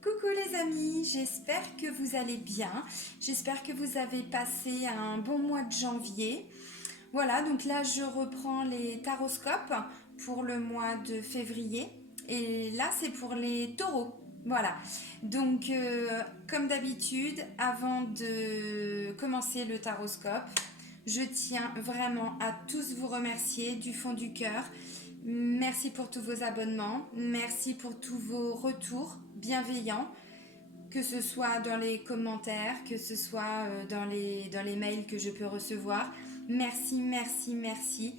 Coucou les amis, j'espère que vous allez bien. J'espère que vous avez passé un bon mois de janvier. Voilà, donc là je reprends les taroscopes pour le mois de février. Et là c'est pour les taureaux. Voilà, donc comme d'habitude, avant de commencer le taroscope, je tiens vraiment à tous vous remercier du fond du cœur. Merci pour tous vos abonnements, merci pour tous vos retours bienveillants, que ce soit dans les commentaires, que ce soit dans les mails que je peux recevoir. Merci, merci, merci.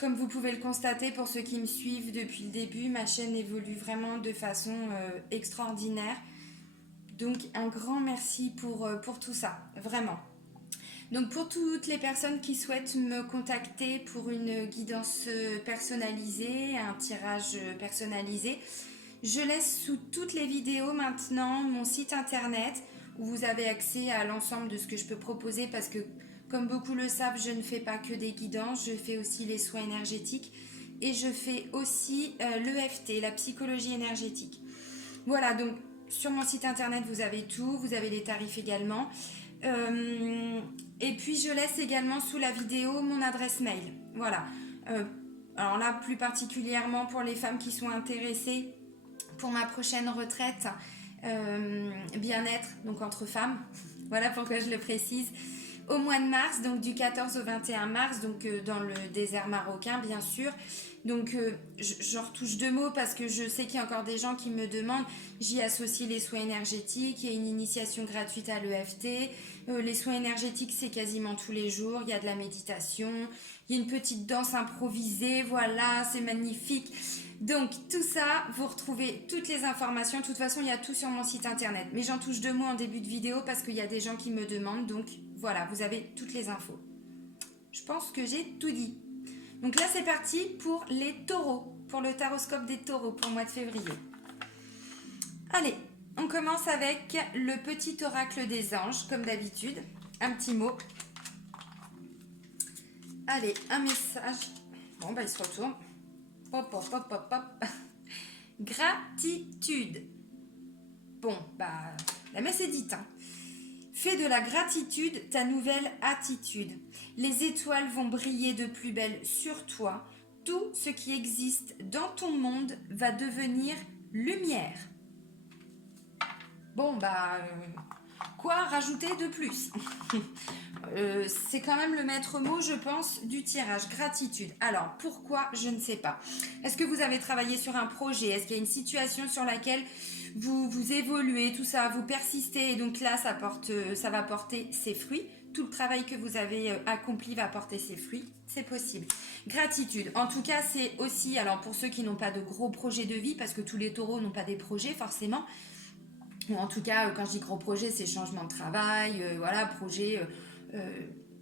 Comme vous pouvez le constater, pour ceux qui me suivent depuis le début, ma chaîne évolue vraiment de façon extraordinaire. Donc un grand merci pour tout ça, vraiment. Donc pour toutes les personnes qui souhaitent me contacter pour une guidance personnalisée, un tirage personnalisé, je laisse sous toutes les vidéos maintenant mon site internet où vous avez accès à l'ensemble de ce que je peux proposer parce que comme beaucoup le savent, je ne fais pas que des guidances, je fais aussi les soins énergétiques et je fais aussi l'EFT, la psychologie énergétique. Voilà, donc sur mon site internet vous avez tout, vous avez les tarifs également. Et puis je laisse également sous la vidéo mon adresse mail. Voilà. Alors là, plus particulièrement pour les femmes qui sont intéressées pour ma prochaine retraite bien-être, donc entre femmes. Voilà pourquoi je le précise. Au mois de mars, donc du 14 au 21 mars, donc dans le désert marocain, bien sûr. Donc j'en retouche deux mots parce que je sais qu'il y a encore des gens qui me demandent. J'y associe les soins énergétiques, il y a une initiation gratuite à l'EFT. Les soins énergétiques, c'est quasiment tous les jours. Il y a de la méditation, il y a une petite danse improvisée, voilà, c'est magnifique. Donc tout ça, vous retrouvez toutes les informations. De toute façon, il y a tout sur mon site internet. Mais j'en touche deux mots en début de vidéo parce qu'il y a des gens qui me demandent. Donc voilà, vous avez toutes les infos. Je pense que j'ai tout dit. Donc là, c'est parti pour les taureaux, pour le taroscope des taureaux pour le mois de février. Allez, on commence avec le petit oracle des anges, comme d'habitude. Un petit mot. Allez, un message. Bon, bah, il se retourne. Hop, hop, hop, hop, hop. Gratitude. Bon, bah, la messe est dite, hein. Fais de la gratitude ta nouvelle attitude. Les étoiles vont briller de plus belle sur toi. Tout ce qui existe dans ton monde va devenir lumière. Bon, bah, quoi rajouter de plus? C'est quand même le maître mot, je pense, du tirage, gratitude. Alors, pourquoi? Je ne sais pas. Est-ce que vous avez travaillé sur un projet? Est-ce qu'il y a une situation sur laquelle vous évoluez, tout ça, vous persistez et donc là, ça va porter ses fruits? Tout le travail que vous avez accompli va porter ses fruits, c'est possible. Gratitude, en tout cas, c'est aussi, alors pour ceux qui n'ont pas de gros projets de vie, parce que tous les taureaux n'ont pas des projets forcément, ou en tout cas, quand je dis gros projet, c'est changement de travail, voilà, projet,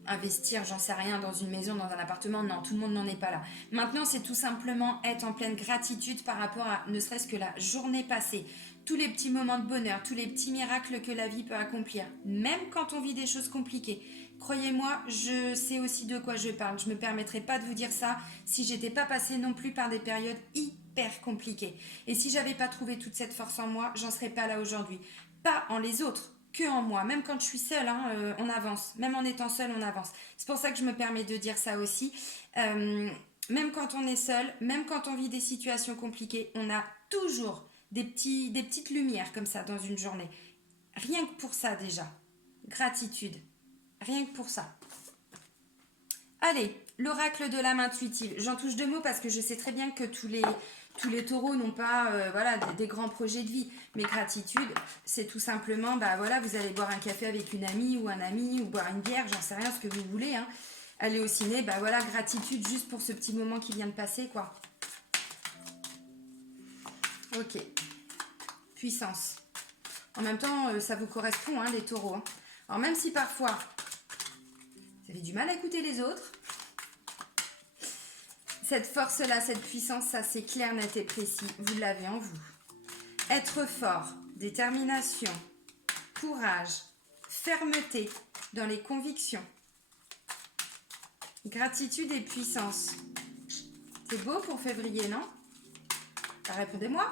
investir, j'en sais rien, dans une maison, dans un appartement, non, tout le monde n'en est pas là. Maintenant, c'est tout simplement être en pleine gratitude par rapport à ne serait-ce que la journée passée, tous les petits moments de bonheur, tous les petits miracles que la vie peut accomplir, même quand on vit des choses compliquées. Croyez-moi, je sais aussi de quoi je parle. Je ne me permettrai pas de vous dire ça si j'étais pas passée non plus par des périodes hyper compliquées. Et si j'avais pas trouvé toute cette force en moi, j'en serais pas là aujourd'hui. Pas en les autres, que en moi. Même quand je suis seule, hein, on avance. Même en étant seule, on avance. C'est pour ça que je me permets de dire ça aussi. Même quand on est seul, même quand on vit des situations compliquées, on a toujours des petites lumières comme ça dans une journée. Rien que pour ça déjà. Gratitude. Rien que pour ça. Allez, l'oracle de l'âme intuitive. J'en touche deux mots parce que je sais très bien que tous les taureaux n'ont pas voilà, des grands projets de vie. Mais gratitude, c'est tout simplement, bah voilà, vous allez boire un café avec une amie ou un ami ou boire une bière, j'en sais rien, ce que vous voulez. Hein. Aller au ciné, bah voilà, gratitude juste pour ce petit moment qui vient de passer, quoi. Ok. Puissance. En même temps, ça vous correspond, hein, les taureaux. Hein. Alors même si parfois, vous avez du mal à écouter les autres, cette force-là, cette puissance, ça c'est clair, net et précis. Vous l'avez en vous. Être fort, détermination, courage, fermeté dans les convictions. Gratitude et puissance. C'est beau pour février, non? Répondez-moi.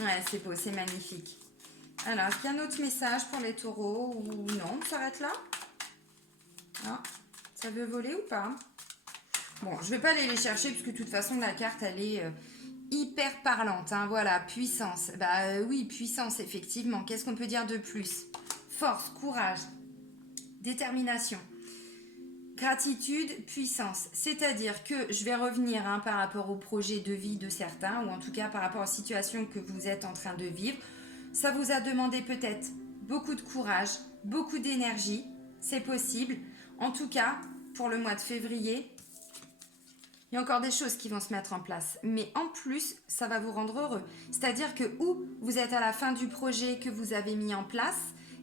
Ouais, c'est beau, c'est magnifique. Alors, est-ce qu'il y a un autre message pour les taureaux ou non? On s'arrête là? Ah, ça veut voler ou pas? Bon, je ne vais pas aller les chercher parce que de toute façon, la carte, elle est hyper parlante. Hein, voilà, puissance. Bah oui, puissance, effectivement. Qu'est-ce qu'on peut dire de plus? Force, courage, détermination, gratitude, puissance. C'est-à-dire que je vais revenir par rapport au projet de vie de certains, ou en tout cas par rapport aux situations que vous êtes en train de vivre. Ça vous a demandé peut-être beaucoup de courage, beaucoup d'énergie. C'est possible. En tout cas, pour le mois de février, il y a encore des choses qui vont se mettre en place. Mais en plus, ça va vous rendre heureux. C'est-à-dire que vous êtes à la fin du projet que vous avez mis en place.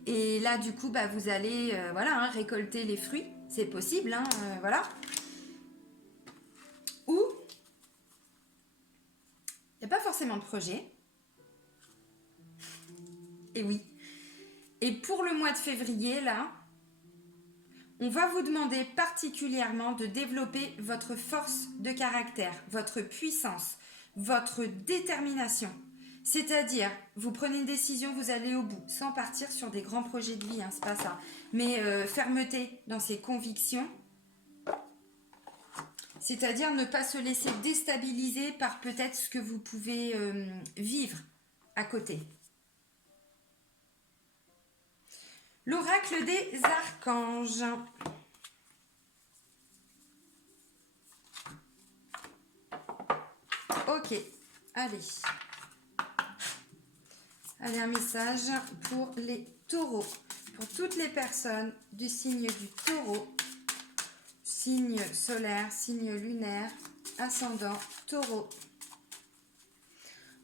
Et là, du coup, vous allez récolter les fruits. C'est possible, voilà. Ou, il n'y a pas forcément de projet. Et oui. Et pour le mois de février, là, on va vous demander particulièrement de développer votre force de caractère, votre puissance, votre détermination. C'est-à-dire, vous prenez une décision, vous allez au bout, sans partir sur des grands projets de vie, c'est pas ça. Mais fermeté dans ses convictions, c'est-à-dire ne pas se laisser déstabiliser par peut-être ce que vous pouvez vivre à côté. L'oracle des archanges. Ok, allez. Allez, un message pour les taureaux. Pour toutes les personnes du signe du taureau, signe solaire, signe lunaire, ascendant, taureau.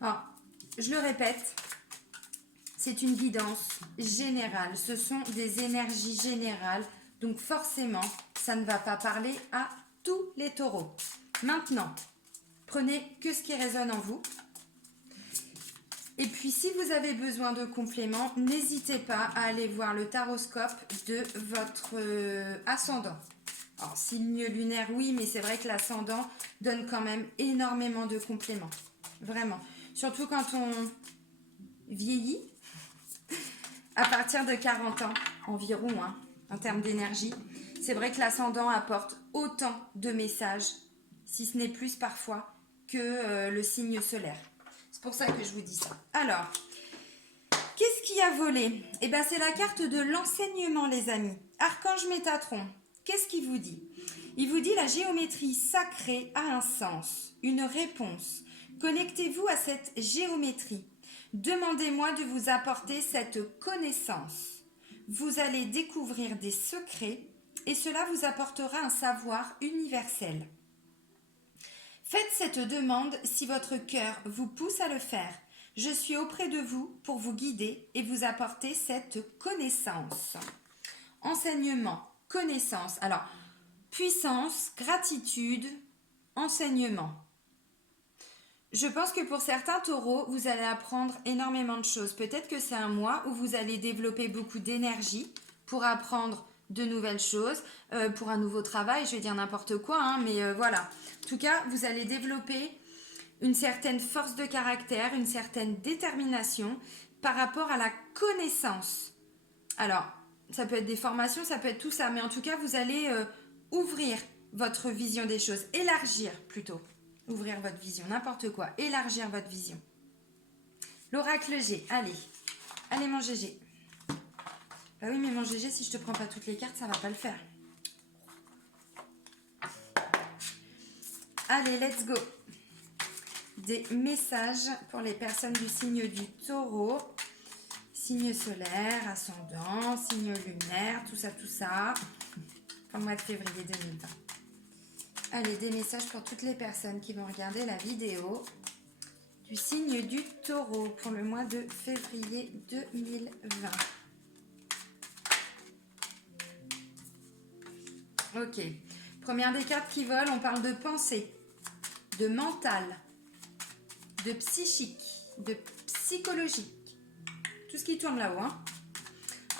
Alors, je le répète, c'est une guidance générale. Ce sont des énergies générales. Donc forcément, ça ne va pas parler à tous les taureaux. Maintenant, prenez que ce qui résonne en vous. Et puis, si vous avez besoin de compléments, n'hésitez pas à aller voir le taroscope de votre ascendant. Alors, signe lunaire, oui, mais c'est vrai que l'ascendant donne quand même énormément de compléments. Vraiment. Surtout quand on vieillit, à partir de 40 ans environ, en termes d'énergie, c'est vrai que l'ascendant apporte autant de messages, si ce n'est plus parfois, que le signe solaire. C'est pour ça que je vous dis ça. Alors, qu'est-ce qui a volé? Eh bien, c'est la carte de l'enseignement, les amis. Archange Métatron, qu'est-ce qu'il vous dit? Il vous dit la géométrie sacrée a un sens, une réponse. Connectez-vous à cette géométrie. Demandez-moi de vous apporter cette connaissance. Vous allez découvrir des secrets et cela vous apportera un savoir universel. Faites cette demande si votre cœur vous pousse à le faire. Je suis auprès de vous pour vous guider et vous apporter cette connaissance. Enseignement, connaissance. Alors, puissance, gratitude, enseignement. Je pense que pour certains taureaux, vous allez apprendre énormément de choses. Peut-être que c'est un mois où vous allez développer beaucoup d'énergie pour apprendre de nouvelles choses, pour un nouveau travail, je vais dire n'importe quoi, mais voilà. En tout cas, vous allez développer une certaine force de caractère, une certaine détermination par rapport à la connaissance. Alors, ça peut être des formations, ça peut être tout ça, mais en tout cas, vous allez ouvrir votre vision des choses, élargir plutôt. Ouvrir votre vision, n'importe quoi, élargir votre vision. L'oracle G, allez mon GG. Bah oui, mais mon GG, si je te prends pas toutes les cartes, ça va pas le faire. Allez, let's go. Des messages pour les personnes du signe du taureau, signe solaire, ascendant, signe lunaire, tout ça, pour le mois de février 2020. Allez, des messages pour toutes les personnes qui vont regarder la vidéo du signe du taureau pour le mois de février 2020. Ok. Première des cartes qui volent, on parle de pensée, de mental, de psychique, de psychologique. Tout ce qui tourne là-haut.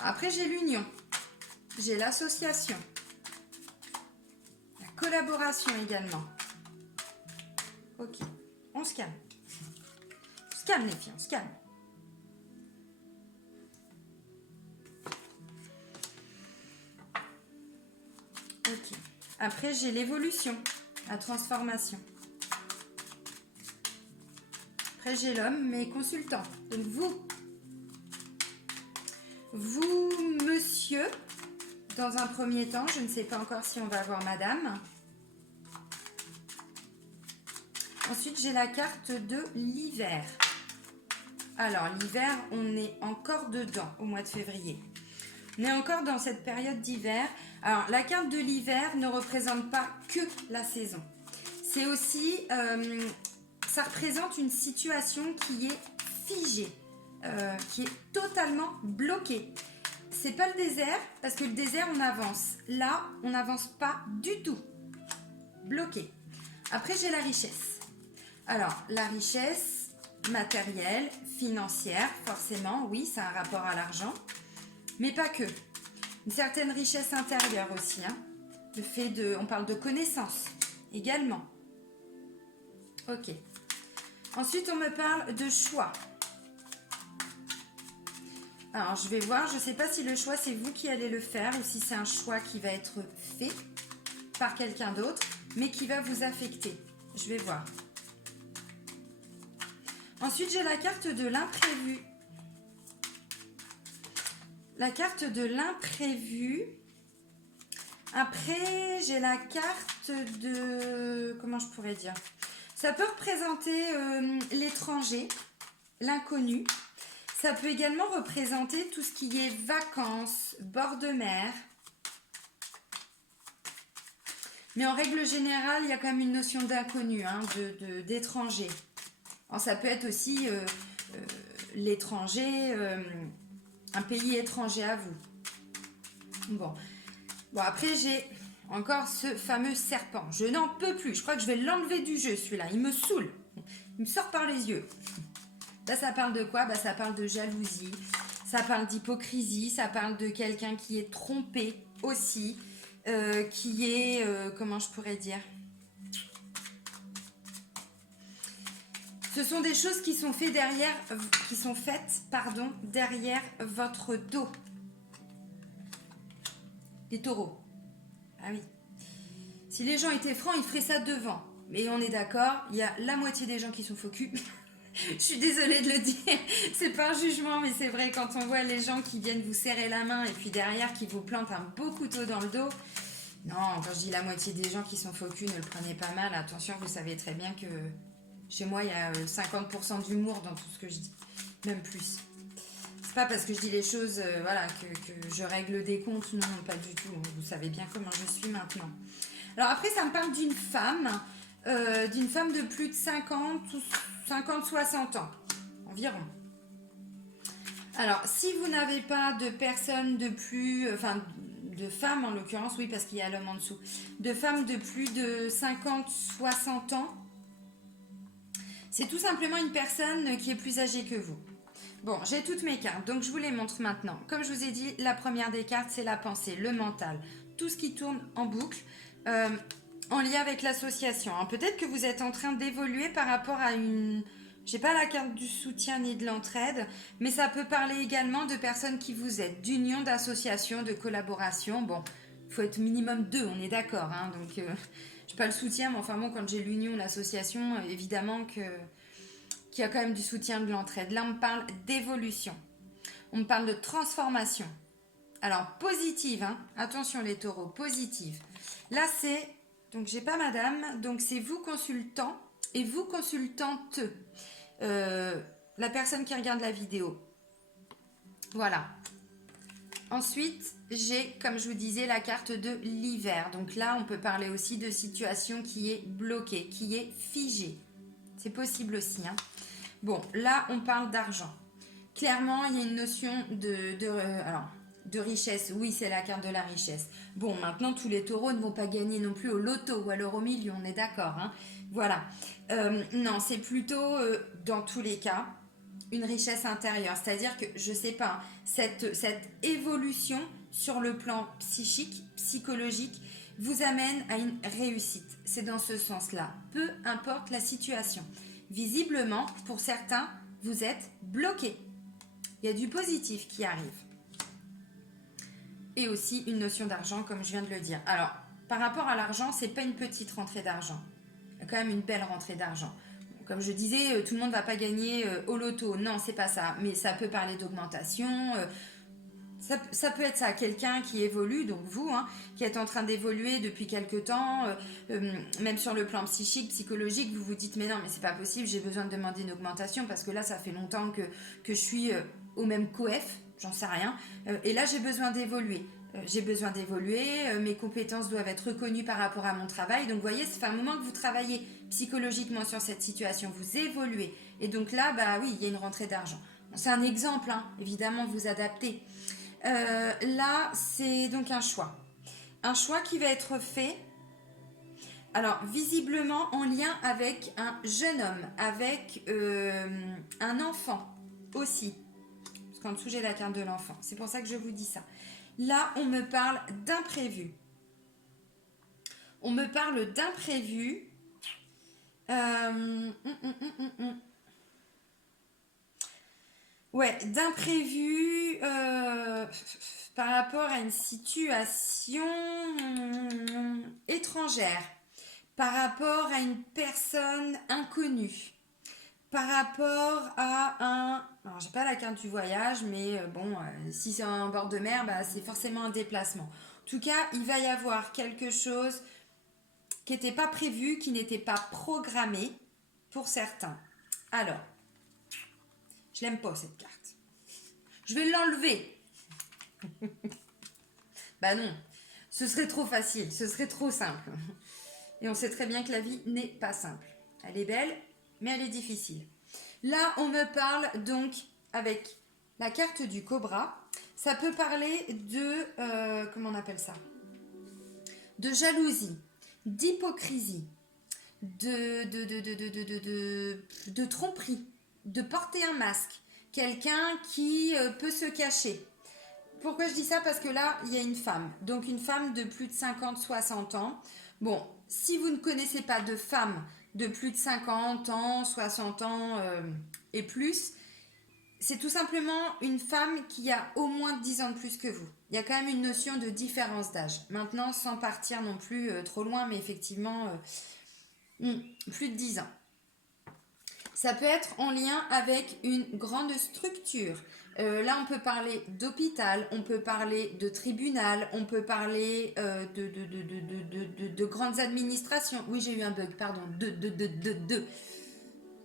Après, j'ai l'union, j'ai l'association. Collaboration également. Ok, on se calme. se calme les filles, on se calme. Ok. Après, j'ai l'évolution, la transformation. Après, j'ai l'homme, mais consultant. Donc, vous, monsieur, dans un premier temps, je ne sais pas encore si on va avoir madame. Ensuite, j'ai la carte de l'hiver. Alors, l'hiver, on est encore dedans au mois de février. On est encore dans cette période d'hiver. Alors, la carte de l'hiver ne représente pas que la saison. C'est aussi, ça représente une situation qui est figée, qui est totalement bloquée. C'est pas le désert, parce que le désert, on avance. Là, on n'avance pas du tout. Bloqué. Après, j'ai la richesse. Alors, la richesse matérielle, financière, forcément, oui, ça a un rapport à l'argent. Mais pas que. Une certaine richesse intérieure aussi. Hein. Le fait de... On parle de connaissances également. Ok. Ensuite, on me parle de choix. Alors, je vais voir. Je ne sais pas si le choix, c'est vous qui allez le faire ou si c'est un choix qui va être fait par quelqu'un d'autre, mais qui va vous affecter. Je vais voir. Ensuite, j'ai la carte de l'imprévu. La carte de l'imprévu. Après, j'ai la carte de... Comment je pourrais dire? Ça peut représenter l'étranger, l'inconnu. Ça peut également représenter tout ce qui est vacances, bord de mer. Mais en règle générale, il y a quand même une notion d'inconnu, hein, d'étranger. Ça peut être aussi l'étranger, un pays étranger à vous. Bon, après j'ai encore ce fameux serpent. Je n'en peux plus. Je crois que je vais l'enlever du jeu celui-là. Il me saoule. Il me sort par les yeux. Là, ça parle de quoi? Ça parle de jalousie. Ça parle d'hypocrisie. Ça parle de quelqu'un qui est trompé aussi. Qui est... comment je pourrais dire? Ce sont des choses qui sont faites derrière votre dos. Les taureaux. Ah oui. Si les gens étaient francs, ils feraient ça devant. Mais on est d'accord, il y a la moitié des gens qui sont faux cul. Je suis désolée de le dire. C'est pas un jugement, mais c'est vrai, quand on voit les gens qui viennent vous serrer la main et puis derrière qui vous plantent un beau couteau dans le dos. Non, quand je dis la moitié des gens qui sont faux cul, ne le prenez pas mal. Attention, vous savez très bien que... Chez moi, il y a 50% d'humour dans tout ce que je dis, même plus. C'est pas parce que je dis les choses, voilà, que je règle des comptes, non, pas du tout. Vous savez bien comment je suis maintenant. Alors après, ça me parle d'une femme de plus de 50-60 ans, environ. Alors, si vous n'avez pas de personne de plus, de femmes en l'occurrence, oui, parce qu'il y a l'homme en dessous, de femmes de plus de 50-60 ans, c'est tout simplement une personne qui est plus âgée que vous. Bon, j'ai toutes mes cartes, donc je vous les montre maintenant. Comme je vous ai dit, la première des cartes, c'est la pensée, le mental. Tout ce qui tourne en boucle, en lien avec l'association. Peut-être que vous êtes en train d'évoluer par rapport à une... Je n'ai pas la carte du soutien ni de l'entraide, mais ça peut parler également de personnes qui vous aident, d'union, d'association, de collaboration. Bon, il faut être minimum 2, on est d'accord, hein, donc... Je n'ai pas le soutien, mais enfin bon, quand j'ai l'union, l'association, évidemment qu'il y a quand même du soutien, de l'entraide. Là, on me parle d'évolution. On me parle de transformation. Alors, positive, hein. Attention les taureaux, positive. Là, c'est... Donc, j'ai pas madame. Donc, c'est vous consultant et vous consultante. La personne qui regarde la vidéo. Voilà. Ensuite, j'ai, comme je vous disais, la carte de l'hiver. Donc là, on peut parler aussi de situation qui est bloquée, qui est figée. C'est possible aussi. Hein. Bon, là, on parle d'argent. Clairement, il y a une notion de richesse. Oui, c'est la carte de la richesse. Bon, maintenant, tous les taureaux ne vont pas gagner non plus au loto ou à l'euro million, on est d'accord. Hein. Voilà. Non, c'est plutôt, dans tous les cas, une richesse intérieure, c'est-à-dire que, je sais pas, cette évolution sur le plan psychique, psychologique, vous amène à une réussite. C'est dans ce sens-là, peu importe la situation. Visiblement, pour certains, vous êtes bloqué. Il y a du positif qui arrive. Et aussi une notion d'argent, comme je viens de le dire. Alors, par rapport à l'argent, c'est pas une petite rentrée d'argent. Il y a quand même une belle rentrée d'argent. Comme je disais, tout le monde ne va pas gagner au loto. Non, c'est pas ça. Mais ça peut parler d'augmentation. Ça peut être ça, quelqu'un qui évolue, donc vous, hein, qui êtes en train d'évoluer depuis quelque temps, même sur le plan psychique, psychologique, vous vous dites mais non, mais c'est pas possible, j'ai besoin de demander une augmentation parce que là, ça fait longtemps que je suis au même coef, j'en sais rien, et là, j'ai besoin d'évoluer. Mes compétences doivent être reconnues par rapport à mon travail. Donc, vous voyez, ça fait un moment que vous travaillez psychologiquement sur cette situation, vous évoluez. Et donc là, bah oui, il y a une rentrée d'argent. Bon, c'est un exemple, hein, évidemment, vous adaptez. Là, c'est donc un choix. Un choix qui va être fait, alors visiblement en lien avec un jeune homme, avec un enfant aussi. Parce qu'en dessous, j'ai la carte de l'enfant. C'est pour ça que je vous dis ça. Là, on me parle d'imprévu. On me parle d'imprévu. Ouais, d'imprévu par rapport à une situation étrangère, par rapport à une personne inconnue, par rapport à un... Alors, j'ai pas la carte du voyage, mais si c'est en bord de mer, bah, c'est forcément un déplacement. En tout cas, il va y avoir quelque chose qui n'était pas prévu, qui n'était pas programmé pour certains. Alors, je l'aime pas cette carte. Je vais l'enlever. Bah non, ce serait trop facile, ce serait trop simple. Et on sait très bien que la vie n'est pas simple. Elle est belle, mais elle est difficile. Là, on me parle donc avec la carte du cobra. Ça peut parler de, comment on appelle ça? De jalousie, d'hypocrisie, de tromperie, de porter un masque. Quelqu'un qui peut se cacher. Pourquoi je dis ça? Parce que là, il y a une femme. Donc une femme de plus de 50-60 ans. Bon, si vous ne connaissez pas de femme de plus de 50 ans, 60 ans et plus, c'est tout simplement une femme qui a au moins 10 ans de plus que vous. Il y a quand même une notion de différence d'âge. Maintenant, sans partir non plus trop loin, mais effectivement, plus de 10 ans. Ça peut être en lien avec une grande structure. Là, on peut parler d'hôpital, on peut parler de tribunal, on peut parler de grandes administrations. Oui, j'ai eu un bug, pardon.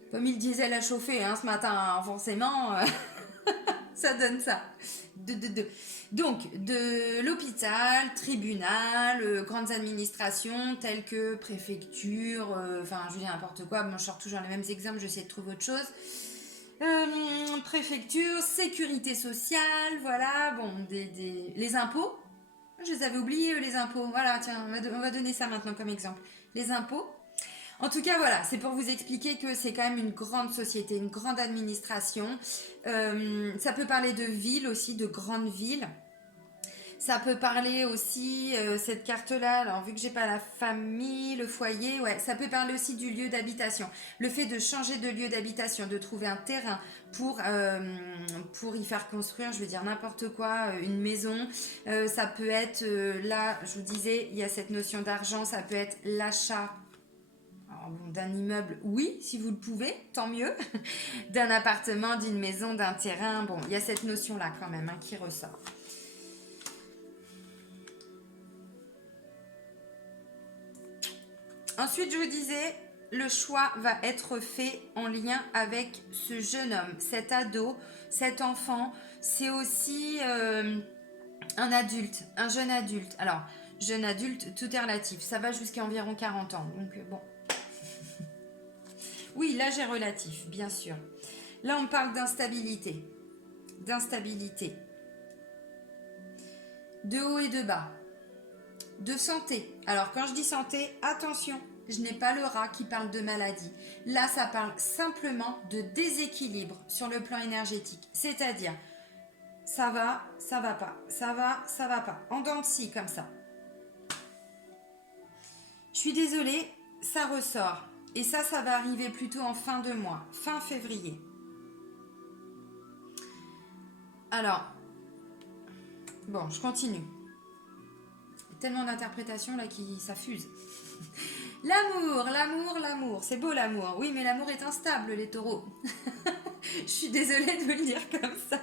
Comme il disait la chauffée ce matin, hein, forcément, ça donne ça. Donc, de l'hôpital, tribunal, grandes administrations telles que préfecture, je veux dire n'importe quoi. Bon, je sors toujours les mêmes exemples, j'essaie de trouver autre chose. Préfecture, sécurité sociale, voilà, bon, les impôts. Je les avais oubliés, les impôts. Voilà, tiens, on va donner ça maintenant comme exemple. Les impôts. En tout cas, voilà, c'est pour vous expliquer que c'est quand même une grande société, une grande administration. Ça peut parler de villes aussi, de grandes villes. Ça peut parler aussi, cette carte-là, alors vu que j'ai pas la famille, le foyer, ouais, ça peut parler aussi du lieu d'habitation. Le fait de changer de lieu d'habitation, de trouver un terrain pour y faire construire, je veux dire n'importe quoi, une maison. Ça peut être, là, je vous disais, il y a cette notion d'argent, ça peut être l'achat d'un immeuble, oui, si vous le pouvez, tant mieux. D'un appartement, d'une maison, d'un terrain, bon, il y a cette notion-là quand même qui ressort. Ensuite, je vous disais, le choix va être fait en lien avec ce jeune homme, cet ado, cet enfant. C'est aussi un adulte, un jeune adulte. Alors, jeune adulte, tout est relatif. Ça va jusqu'à environ 40 ans. Donc, bon. Oui, l'âge est relatif, bien sûr. Là, on parle d'instabilité. D'instabilité. De haut et de bas. De santé. Alors, quand je dis santé, attention, je n'ai pas le rat qui parle de maladie. Là, ça parle simplement de déséquilibre sur le plan énergétique. C'est-à-dire, ça va pas. Ça va pas. En dents de scie, comme ça. Je suis désolée, ça ressort. Et ça va arriver plutôt en fin de mois, fin février. Alors, bon, je continue. Il y a tellement d'interprétations là qui s'affusent. L'amour, l'amour, l'amour. C'est beau l'amour. Oui, mais l'amour est instable, les taureaux. Je suis désolée de vous le dire comme ça.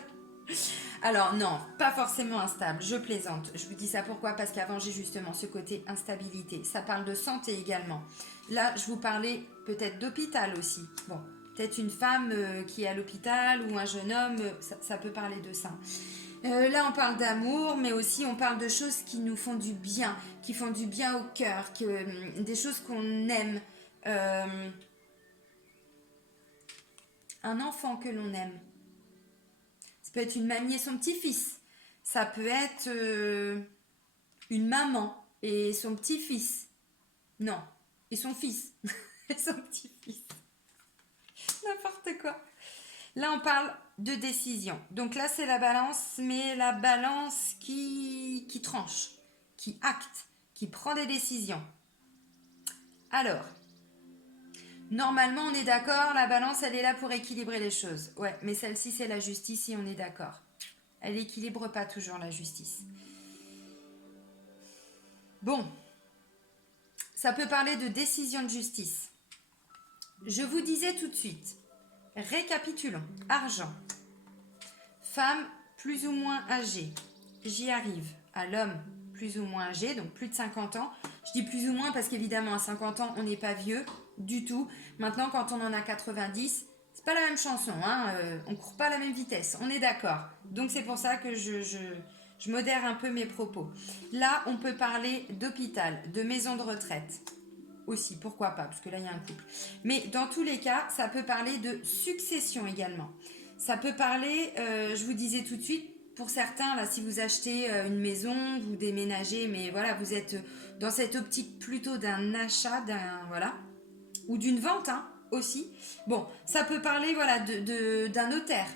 Alors non, pas forcément instable, je plaisante. Je vous dis ça pourquoi? Parce qu'avant j'ai justement ce côté instabilité. Ça parle de santé également. Là, je vous parlais peut-être d'hôpital aussi. Bon, peut-être une femme qui est à l'hôpital ou un jeune homme, ça peut parler de ça. Là, on parle d'amour, mais aussi on parle de choses qui nous font du bien, qui font du bien au cœur, des choses qu'on aime. Euh, un enfant que l'on aime. Ça peut être une mamie et son petit-fils. Ça peut être une maman et son petit-fils. Non, et son fils. Et son petit-fils. N'importe quoi. Là, on parle de décision. Donc là, c'est la balance, mais la balance qui tranche, qui acte, qui prend des décisions. Alors, normalement, on est d'accord, la balance, elle est là pour équilibrer les choses. Ouais, mais celle-ci, c'est la justice, et on est d'accord. Elle n'équilibre pas toujours la justice. Bon, ça peut parler de décision de justice. Je vous disais tout de suite, récapitulons. Argent, femme plus ou moins âgée. J'y arrive. À l'homme plus ou moins âgé, donc plus de 50 ans. Je dis plus ou moins parce qu'évidemment à 50 ans, on n'est pas vieux du tout. Maintenant, quand on en a 90, c'est pas la même chanson, hein, on court pas à la même vitesse, on est d'accord. Donc c'est pour ça que je modère un peu mes propos. Là, on peut parler d'hôpital, de maison de retraite aussi, pourquoi pas, parce que là il y a un couple. Mais dans tous les cas, ça peut parler de succession également. Ça peut parler, je vous disais tout de suite, pour certains, là, si vous achetez une maison, vous déménagez, mais voilà, vous êtes dans cette optique plutôt d'un achat, voilà, ou d'une vente, hein, aussi. Bon, ça peut parler, voilà, d'un notaire,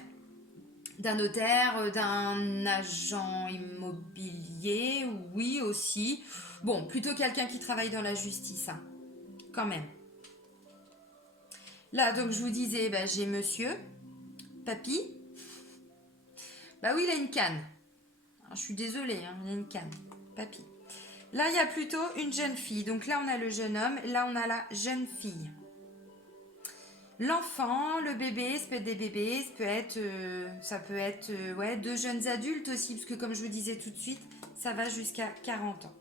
d'un agent immobilier, oui aussi. Bon, plutôt quelqu'un qui travaille dans la justice, hein, quand même. Là, donc je vous disais, bah, j'ai monsieur, papy. Bah oui, il a une canne. Alors, je suis désolée, hein, il a une canne, papy. Là, il y a plutôt une jeune fille. Donc là, on a le jeune homme, là, on a la jeune fille. L'enfant, le bébé, ça peut être des bébés, ça peut être ouais, deux jeunes adultes aussi, parce que comme je vous disais tout de suite, ça va jusqu'à 40 ans.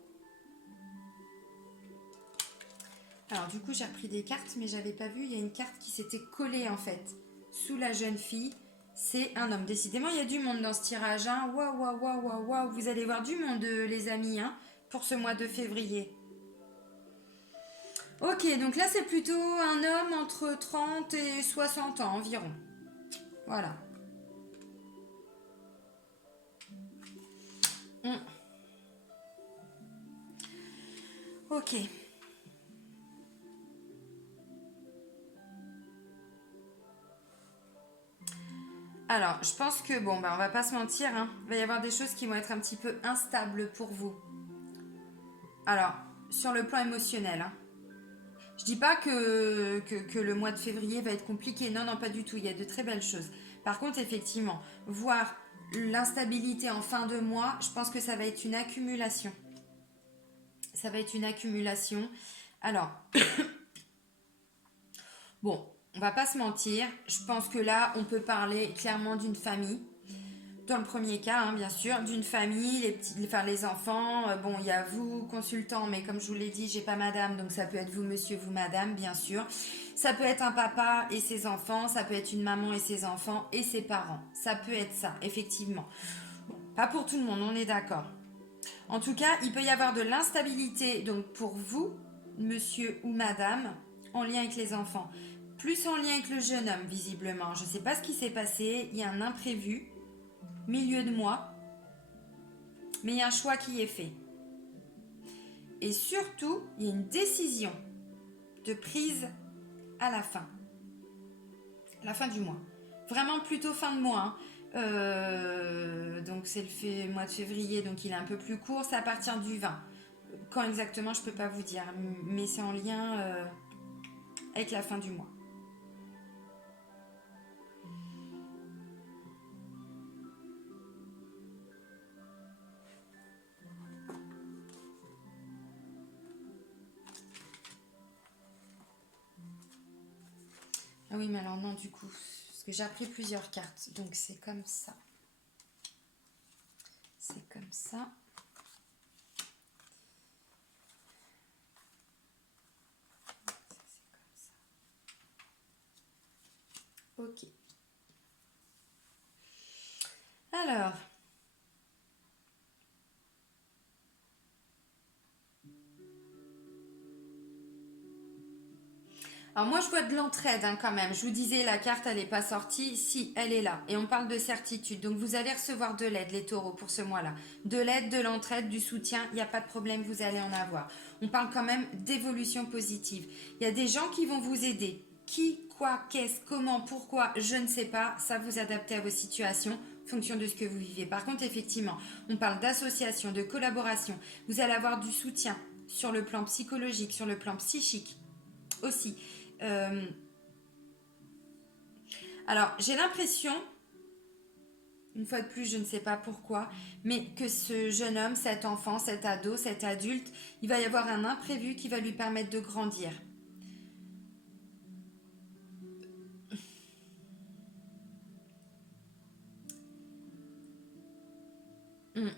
Alors du coup, j'ai repris des cartes, mais j'avais pas vu, il y a une carte qui s'était collée en fait, sous la jeune fille. C'est un homme. Décidément, il y a du monde dans ce tirage. Hein. Waouh, waouh, waouh, waouh, waouh. Vous allez voir du monde, les amis, hein, pour ce mois de février. Ok, donc là, c'est plutôt un homme entre 30 et 60 ans environ. Voilà. Ok. Alors, je pense que, bon, bah, on va pas se mentir, hein, il va y avoir des choses qui vont être un petit peu instables pour vous. Alors, sur le plan émotionnel, hein. Je dis pas que le mois de février va être compliqué. Non, non, pas du tout. Il y a de très belles choses. Par contre, effectivement, voir l'instabilité en fin de mois, je pense que ça va être une accumulation. Ça va être une accumulation. Alors, bon, on va pas se mentir. Je pense que là, on peut parler clairement d'une famille. Dans le premier cas, hein, bien sûr, d'une famille, les enfants. Bon, il y a vous, consultant, mais comme je vous l'ai dit, j'ai pas madame, donc ça peut être vous, monsieur, vous, madame, bien sûr. Ça peut être un papa et ses enfants, ça peut être une maman et ses enfants et ses parents. Ça peut être ça, effectivement. Bon, pas pour tout le monde, on est d'accord. En tout cas, il peut y avoir de l'instabilité, donc pour vous, monsieur ou madame, en lien avec les enfants. Plus en lien avec le jeune homme, visiblement. Je ne sais pas ce qui s'est passé, il y a un imprévu milieu de mois, mais il y a un choix qui est fait. Et surtout, il y a une décision de prise à la fin du mois. Vraiment plutôt fin de mois. Hein. Donc c'est le mois de février, donc il est un peu plus court, c'est à partir du 20. Quand exactement, je ne peux pas vous dire, mais c'est en lien avec la fin du mois. Ah oui, mais alors non, du coup, parce que j'ai appris plusieurs cartes, donc c'est comme ça. C'est comme ça. Ok. Alors. Alors moi je vois de l'entraide quand même. Je vous disais la carte elle n'est pas sortie. Si, elle est là. Et on parle de certitude. Donc vous allez recevoir de l'aide les taureaux pour ce mois-là. De l'aide, de l'entraide, du soutien. Il n'y a pas de problème, vous allez en avoir. On parle quand même d'évolution positive. Il y a des gens qui vont vous aider. Qui, quoi, qu'est-ce, comment, pourquoi, je ne sais pas. Ça vous adaptez à vos situations en fonction de ce que vous vivez. Par contre, effectivement, on parle d'association, de collaboration. Vous allez avoir du soutien sur le plan psychologique, sur le plan psychique aussi. Euh, alors, j'ai l'impression, une fois de plus, je ne sais pas pourquoi, mais que ce jeune homme, cet enfant, cet ado, cet adulte, il va y avoir un imprévu qui va lui permettre de grandir. Mm.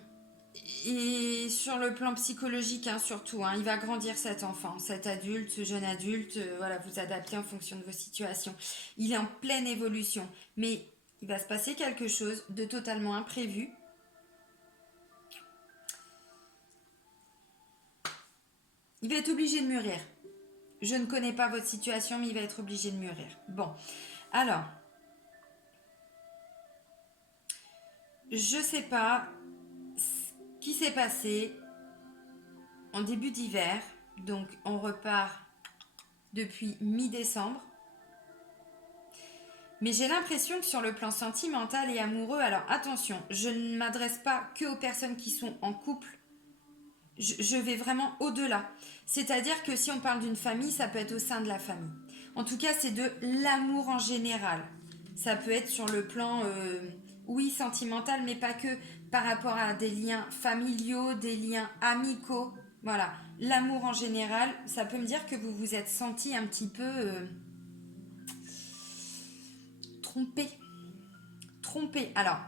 Et sur le plan psychologique, hein, surtout, hein, il va grandir cet enfant, cet adulte, ce jeune adulte, voilà, vous adaptez en fonction de vos situations. Il est en pleine évolution, mais il va se passer quelque chose de totalement imprévu. Il va être obligé de mûrir. Je ne connais pas votre situation, mais il va être obligé de mûrir. Bon, alors, je ne sais pas ce qui s'est passé en début d'hiver. Donc, on repart depuis mi-décembre. Mais j'ai l'impression que sur le plan sentimental et amoureux, alors attention, je ne m'adresse pas que aux personnes qui sont en couple. Je vais vraiment au-delà. C'est-à-dire que si on parle d'une famille, ça peut être au sein de la famille. En tout cas, c'est de l'amour en général. Ça peut être sur le plan, oui, sentimental, mais pas que par rapport à des liens familiaux, des liens amicaux. Voilà, l'amour en général, ça peut me dire que vous vous êtes senti un petit peu trompé. Trompé. Alors,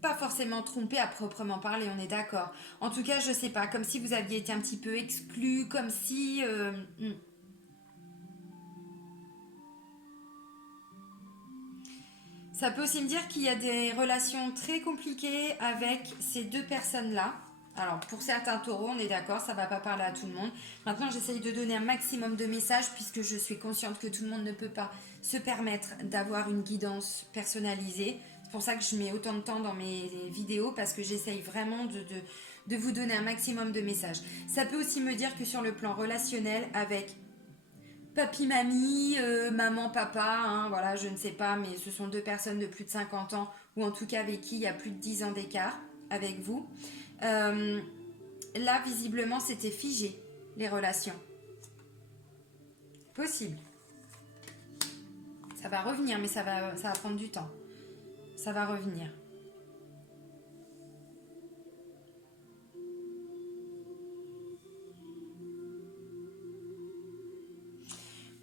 pas forcément trompé à proprement parler, on est d'accord. En tout cas, je sais pas, comme si vous aviez été un petit peu exclu, comme si... Ça peut aussi me dire qu'il y a des relations très compliquées avec ces deux personnes-là. Alors, pour certains taureaux, on est d'accord, ça ne va pas parler à tout le monde. Maintenant, j'essaye de donner un maximum de messages puisque je suis consciente que tout le monde ne peut pas se permettre d'avoir une guidance personnalisée. C'est pour ça que je mets autant de temps dans mes vidéos parce que j'essaye vraiment de vous donner un maximum de messages. Ça peut aussi me dire que sur le plan relationnel, avec papy, mamie, maman, papa, hein, voilà, je ne sais pas, mais ce sont deux personnes de plus de 50 ans, ou en tout cas avec qui il y a plus de 10 ans d'écart avec vous. Euh, Là, visiblement, c'était figé, les relations. Possible. Ça va revenir, mais ça va prendre du temps. Ça va revenir.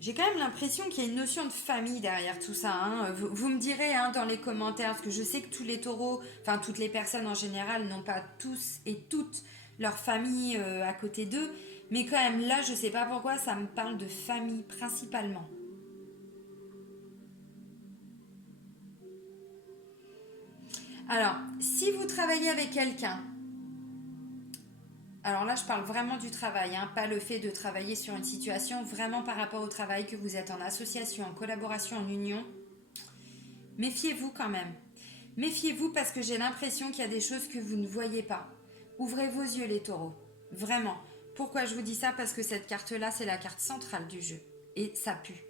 J'ai quand même l'impression qu'il y a une notion de famille derrière tout ça, hein. Vous me direz, hein, dans les commentaires, parce que je sais que tous les taureaux, enfin toutes les personnes en général, n'ont pas tous et toutes leur famille à côté d'eux. Mais quand même, là, je sais pas pourquoi, ça me parle de famille principalement. Alors, si vous travaillez avec quelqu'un, alors là, je parle vraiment du travail, hein, pas le fait de travailler sur une situation, vraiment par rapport au travail, que vous êtes en association, en collaboration, en union, méfiez-vous quand même. Méfiez-vous parce que j'ai l'impression qu'il y a des choses que vous ne voyez pas. Ouvrez vos yeux les taureaux. Vraiment. Pourquoi je vous dis ça? Parce que cette carte-là, c'est la carte centrale du jeu. Et ça pue.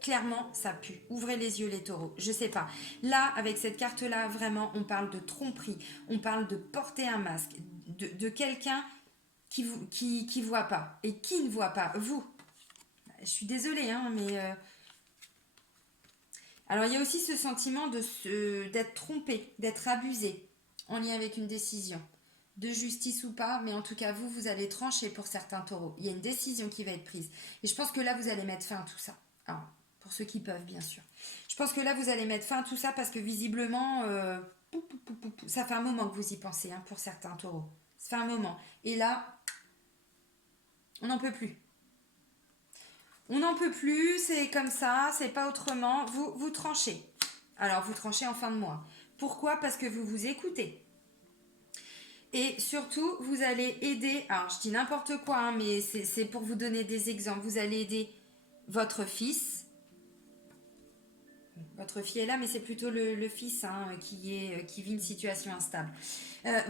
Clairement, ça pue. Ouvrez les yeux les taureaux. Je sais pas. Là, avec cette carte-là, vraiment, on parle de tromperie. On parle de porter un masque. De quelqu'un qui voit pas. Et qui ne voit pas. Vous. Je suis désolée, hein, mais... Alors, il y a aussi ce sentiment d'être trompé, d'être abusé en lien avec une décision. de justice ou pas, mais en tout cas, vous allez trancher pour certains taureaux. Il y a une décision qui va être prise. Et je pense que là, vous allez mettre fin à tout ça. Alors, pour ceux qui peuvent, bien sûr. Je pense que là, vous allez mettre fin à tout ça parce que visiblement, ça fait un moment que vous y pensez, hein, pour certains taureaux. Ça fait un moment. Et là, on n'en peut plus. On n'en peut plus, c'est comme ça, c'est pas autrement. Vous tranchez. Alors, vous tranchez en fin de mois. Pourquoi? Parce que vous vous écoutez. Et surtout, vous allez aider, alors je dis n'importe quoi, hein, mais c'est pour vous donner des exemples. Vous allez aider votre fils. Votre fille est là, mais c'est plutôt le fils, hein, qui vit une situation instable.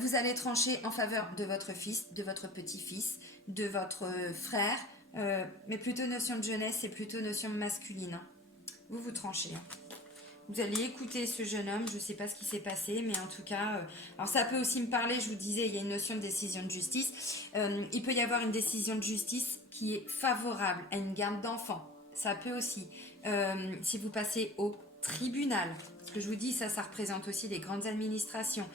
Vous allez trancher en faveur de votre fils, de votre petit-fils, de votre frère, mais plutôt notion de jeunesse et plutôt notion masculine. Hein. Vous tranchez. Hein. Vous allez écouter ce jeune homme, je ne sais pas ce qui s'est passé, mais en tout cas, alors ça peut aussi me parler, je vous disais, il y a une notion de décision de justice. Il peut y avoir une décision de justice qui est favorable à une garde d'enfant. Ça peut aussi, si vous passez au tribunal, ce que je vous dis, ça représente aussi les grandes administrations.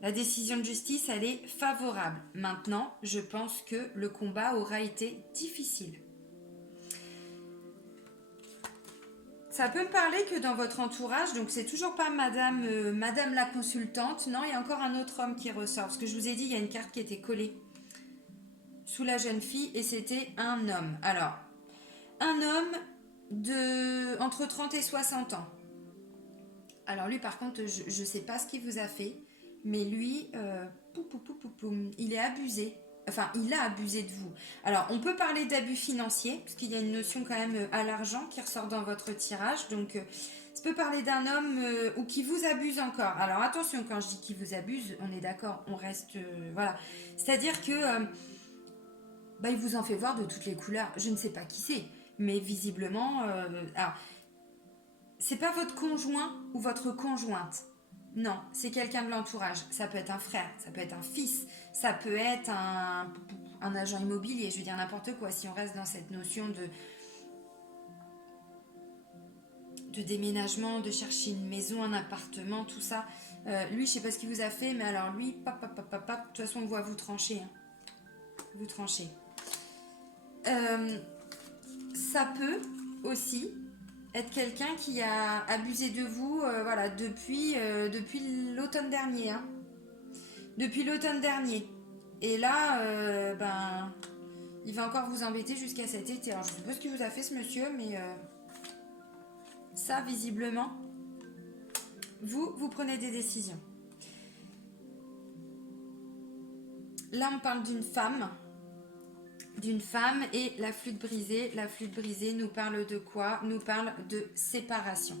La décision de justice, elle est favorable. Maintenant, je pense que le combat aura été difficile. Ça peut me parler que dans votre entourage, donc c'est toujours pas madame la consultante, non, il y a encore un autre homme qui ressort. Parce que je vous ai dit, il y a une carte qui était collée sous la jeune fille et c'était un homme. Alors, un homme entre 30 et 60 ans. Alors lui, par contre, je sais pas ce qu'il vous a fait, mais lui, il est abusé. Enfin, il a abusé de vous. Alors, on peut parler d'abus financier, parce qu'il y a une notion quand même à l'argent qui ressort dans votre tirage. Donc, ça peut parler d'un homme ou qui vous abuse encore. Alors, attention, quand je dis qu'il vous abuse, on est d'accord, on reste... voilà. C'est-à-dire que il vous en fait voir de toutes les couleurs. Je ne sais pas qui c'est, mais visiblement... alors, c'est pas votre conjoint ou votre conjointe. Non, c'est quelqu'un de l'entourage. Ça peut être un frère, ça peut être un fils, ça peut être un agent immobilier, je veux dire n'importe quoi. Si on reste dans cette notion de déménagement, de chercher une maison, un appartement, tout ça. Lui, je sais pas ce qu'il vous a fait, mais alors lui, de toute façon, on voit vous trancher. Hein. Vous tranchez. Ça peut aussi être quelqu'un qui a abusé de vous voilà, depuis l'automne dernier. Hein. Depuis l'automne dernier. Et là, il va encore vous embêter jusqu'à cet été. Alors, je ne sais pas ce qu'il vous a fait, ce monsieur, mais ça, visiblement, vous prenez des décisions. Là, on parle d'une femme et la flûte brisée. La flûte brisée nous parle de quoi? Nous parle de séparation.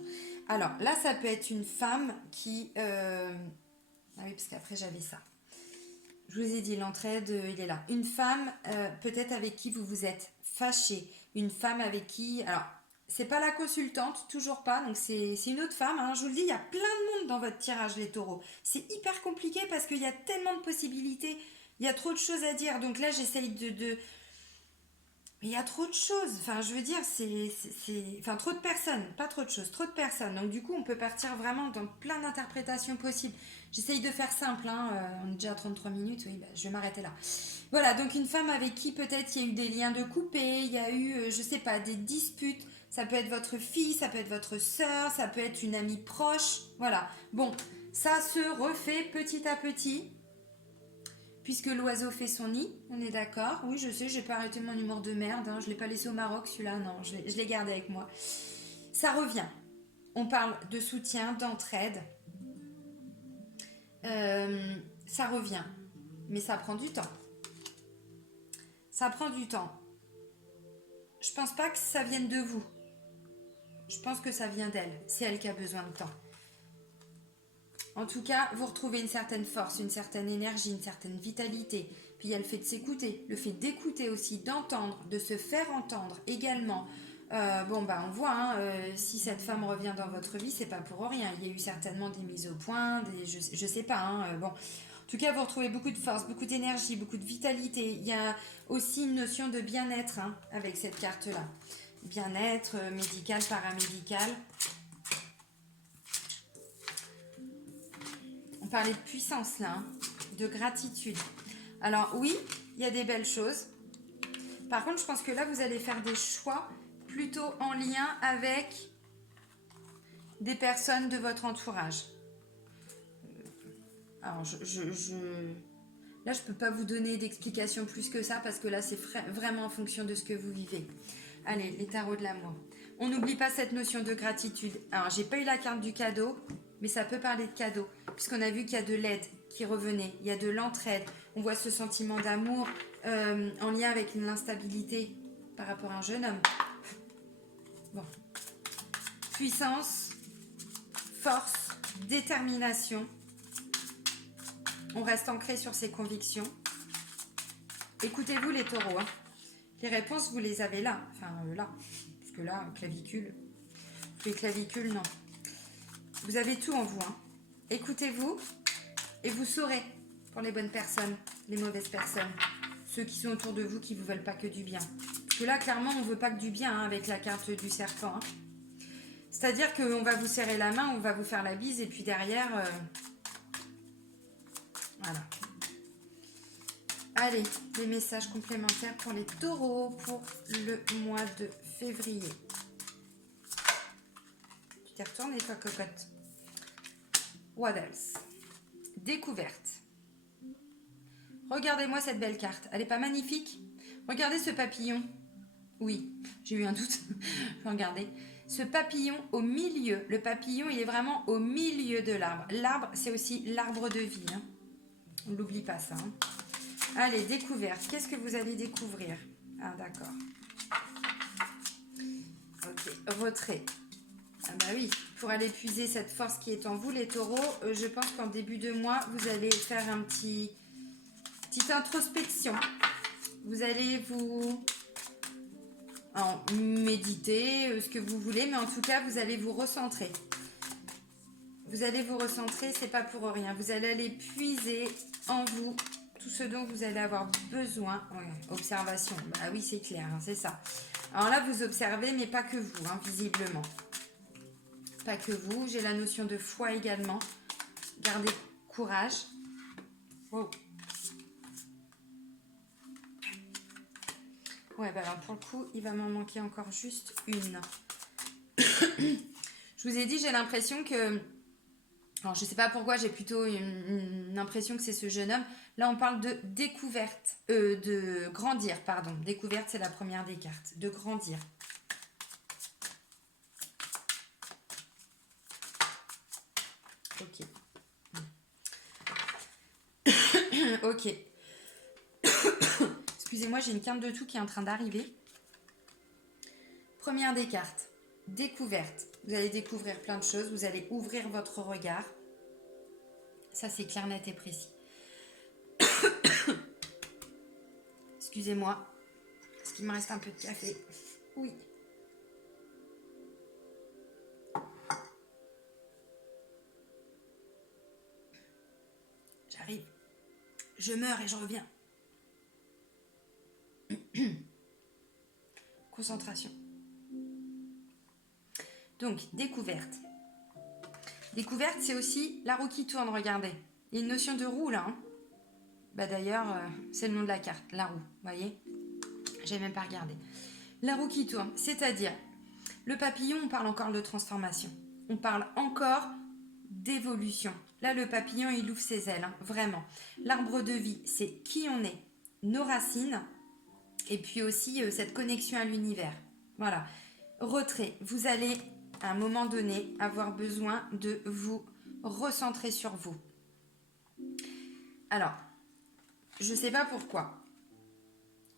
Alors là, ça peut être une femme qui... Ah oui, parce qu'après j'avais ça. Je vous ai dit, l'entraide, il est là. Une femme, peut-être avec qui vous vous êtes fâché. Une femme avec qui... Alors, c'est pas la consultante, toujours pas. Donc c'est une autre femme. Hein. Je vous le dis, il y a plein de monde dans votre tirage, les taureaux. C'est hyper compliqué parce qu'il y a tellement de possibilités. Il y a trop de choses à dire. Donc là, j'essaye mais il y a trop de choses, enfin je veux dire, enfin trop de personnes, pas trop de choses, trop de personnes. Donc du coup, on peut partir vraiment dans plein d'interprétations possibles. J'essaye de faire simple, hein. On est déjà à 33 minutes, oui, je vais m'arrêter là. Voilà, donc une femme avec qui peut-être il y a eu des liens de coupés, il y a eu, je sais pas, des disputes. Ça peut être votre fille, ça peut être votre sœur, ça peut être une amie proche, voilà. Bon, ça se refait petit à petit. Puisque l'oiseau fait son nid, on est d'accord. Oui, je sais, j'ai pas arrêté mon humour de merde. Hein. Je l'ai pas laissé au Maroc, celui-là. Non, je l'ai gardé avec moi. Ça revient. On parle de soutien, d'entraide. Ça revient. Mais ça prend du temps. Ça prend du temps. Je pense pas que ça vienne de vous. Je pense que ça vient d'elle. C'est elle qui a besoin de temps. En tout cas, vous retrouvez une certaine force, une certaine énergie, une certaine vitalité. Puis il y a le fait de s'écouter, le fait d'écouter aussi, d'entendre, de se faire entendre également. On voit, hein, si cette femme revient dans votre vie, c'est pas pour rien. Il y a eu certainement des mises au point, je sais pas. Hein, En tout cas, vous retrouvez beaucoup de force, beaucoup d'énergie, beaucoup de vitalité. Il y a aussi une notion de bien-être hein, avec cette carte-là. Bien-être, médical, paramédical. On parlait de puissance là. Hein. de gratitude. Alors oui, il y a des belles choses. Par contre, je pense que là, vous allez faire des choix plutôt en lien avec des personnes de votre entourage. Alors, là, je ne peux pas vous donner d'explication plus que ça parce que là, c'est vraiment en fonction de ce que vous vivez. Allez, les tarots de l'amour. On n'oublie pas cette notion de gratitude. Alors, j'ai pas eu la carte du cadeau, mais ça peut parler de cadeau, puisqu'on a vu qu'il y a de l'aide qui revenait, il y a de l'entraide. On voit ce sentiment d'amour en lien avec l'instabilité par rapport à un jeune homme. Bon. Puissance, force, détermination. On reste ancré sur ses convictions. Écoutez-vous les taureaux. Hein. Les réponses, vous les avez là. Enfin, là. Parce que là, clavicule. Les clavicules, non. Vous avez tout en vous. Hein. Écoutez-vous et vous saurez pour les bonnes personnes, les mauvaises personnes. Ceux qui sont autour de vous qui ne vous veulent pas que du bien. Parce que là, clairement, on ne veut pas que du bien hein, avec la carte du serpent. Hein. C'est-à-dire qu'on va vous serrer la main, on va vous faire la bise et puis derrière... Voilà. Allez, les messages complémentaires pour les taureaux pour le mois de février. Tu t'es retournée, toi, cocotte. What else? Découverte. Regardez-moi cette belle carte. Elle n'est pas magnifique? Regardez ce papillon. Oui, j'ai eu un doute. Regardez. Ce papillon au milieu. Le papillon, il est vraiment au milieu de l'arbre. L'arbre, c'est aussi l'arbre de vie. Hein. On n'oublie pas ça. Hein. Allez, découverte. Qu'est-ce que vous allez découvrir? Ah, d'accord. Ok, retrait. Ah bah oui, pour aller puiser cette force qui est en vous, les taureaux, je pense qu'en début de mois, vous allez faire un petite introspection. Vous allez vous méditer, ce que vous voulez, mais en tout cas, vous allez vous recentrer. Vous allez vous recentrer, c'est pas pour rien. Vous allez aller puiser en vous tout ce dont vous allez avoir besoin. Ouais, observation, bah oui, c'est clair, hein, c'est ça. Alors là, vous observez, mais pas que vous, hein, visiblement. Pas que vous. J'ai la notion de foi également. Gardez courage. Wow. Ouais, bah alors pour le coup, il va m'en manquer encore juste une. Je vous ai dit, j'ai l'impression que... Alors, je ne sais pas pourquoi, j'ai plutôt une impression que c'est ce jeune homme. Là, on parle de découverte, de grandir, pardon. Découverte, c'est la première des cartes. De grandir. Ok. Ok. Excusez-moi, j'ai une quinte de tout qui est en train d'arriver. Première des cartes. Découverte. Vous allez découvrir plein de choses. Vous allez ouvrir votre regard. Ça, c'est clair, net et précis. Excusez-moi. Est-ce qu'il me reste un peu de café? Oui. J'arrive. Je meurs et je reviens. Concentration. Donc, découverte. Découverte, c'est aussi la roue qui tourne, regardez. Il y a une notion de roue, là. Hein. Bah, d'ailleurs, c'est le nom de la carte, la roue. Vous voyez? J'ai même pas regardé. La roue qui tourne, c'est-à-dire, le papillon, on parle encore de transformation. On parle encore d'évolution. Là, le papillon, il ouvre ses ailes, hein, vraiment. L'arbre de vie, c'est qui on est, nos racines, et puis aussi cette connexion à l'univers. Voilà. Retrait, vous allez, à un moment donné, avoir besoin de vous recentrer sur vous. Alors, je ne sais pas pourquoi.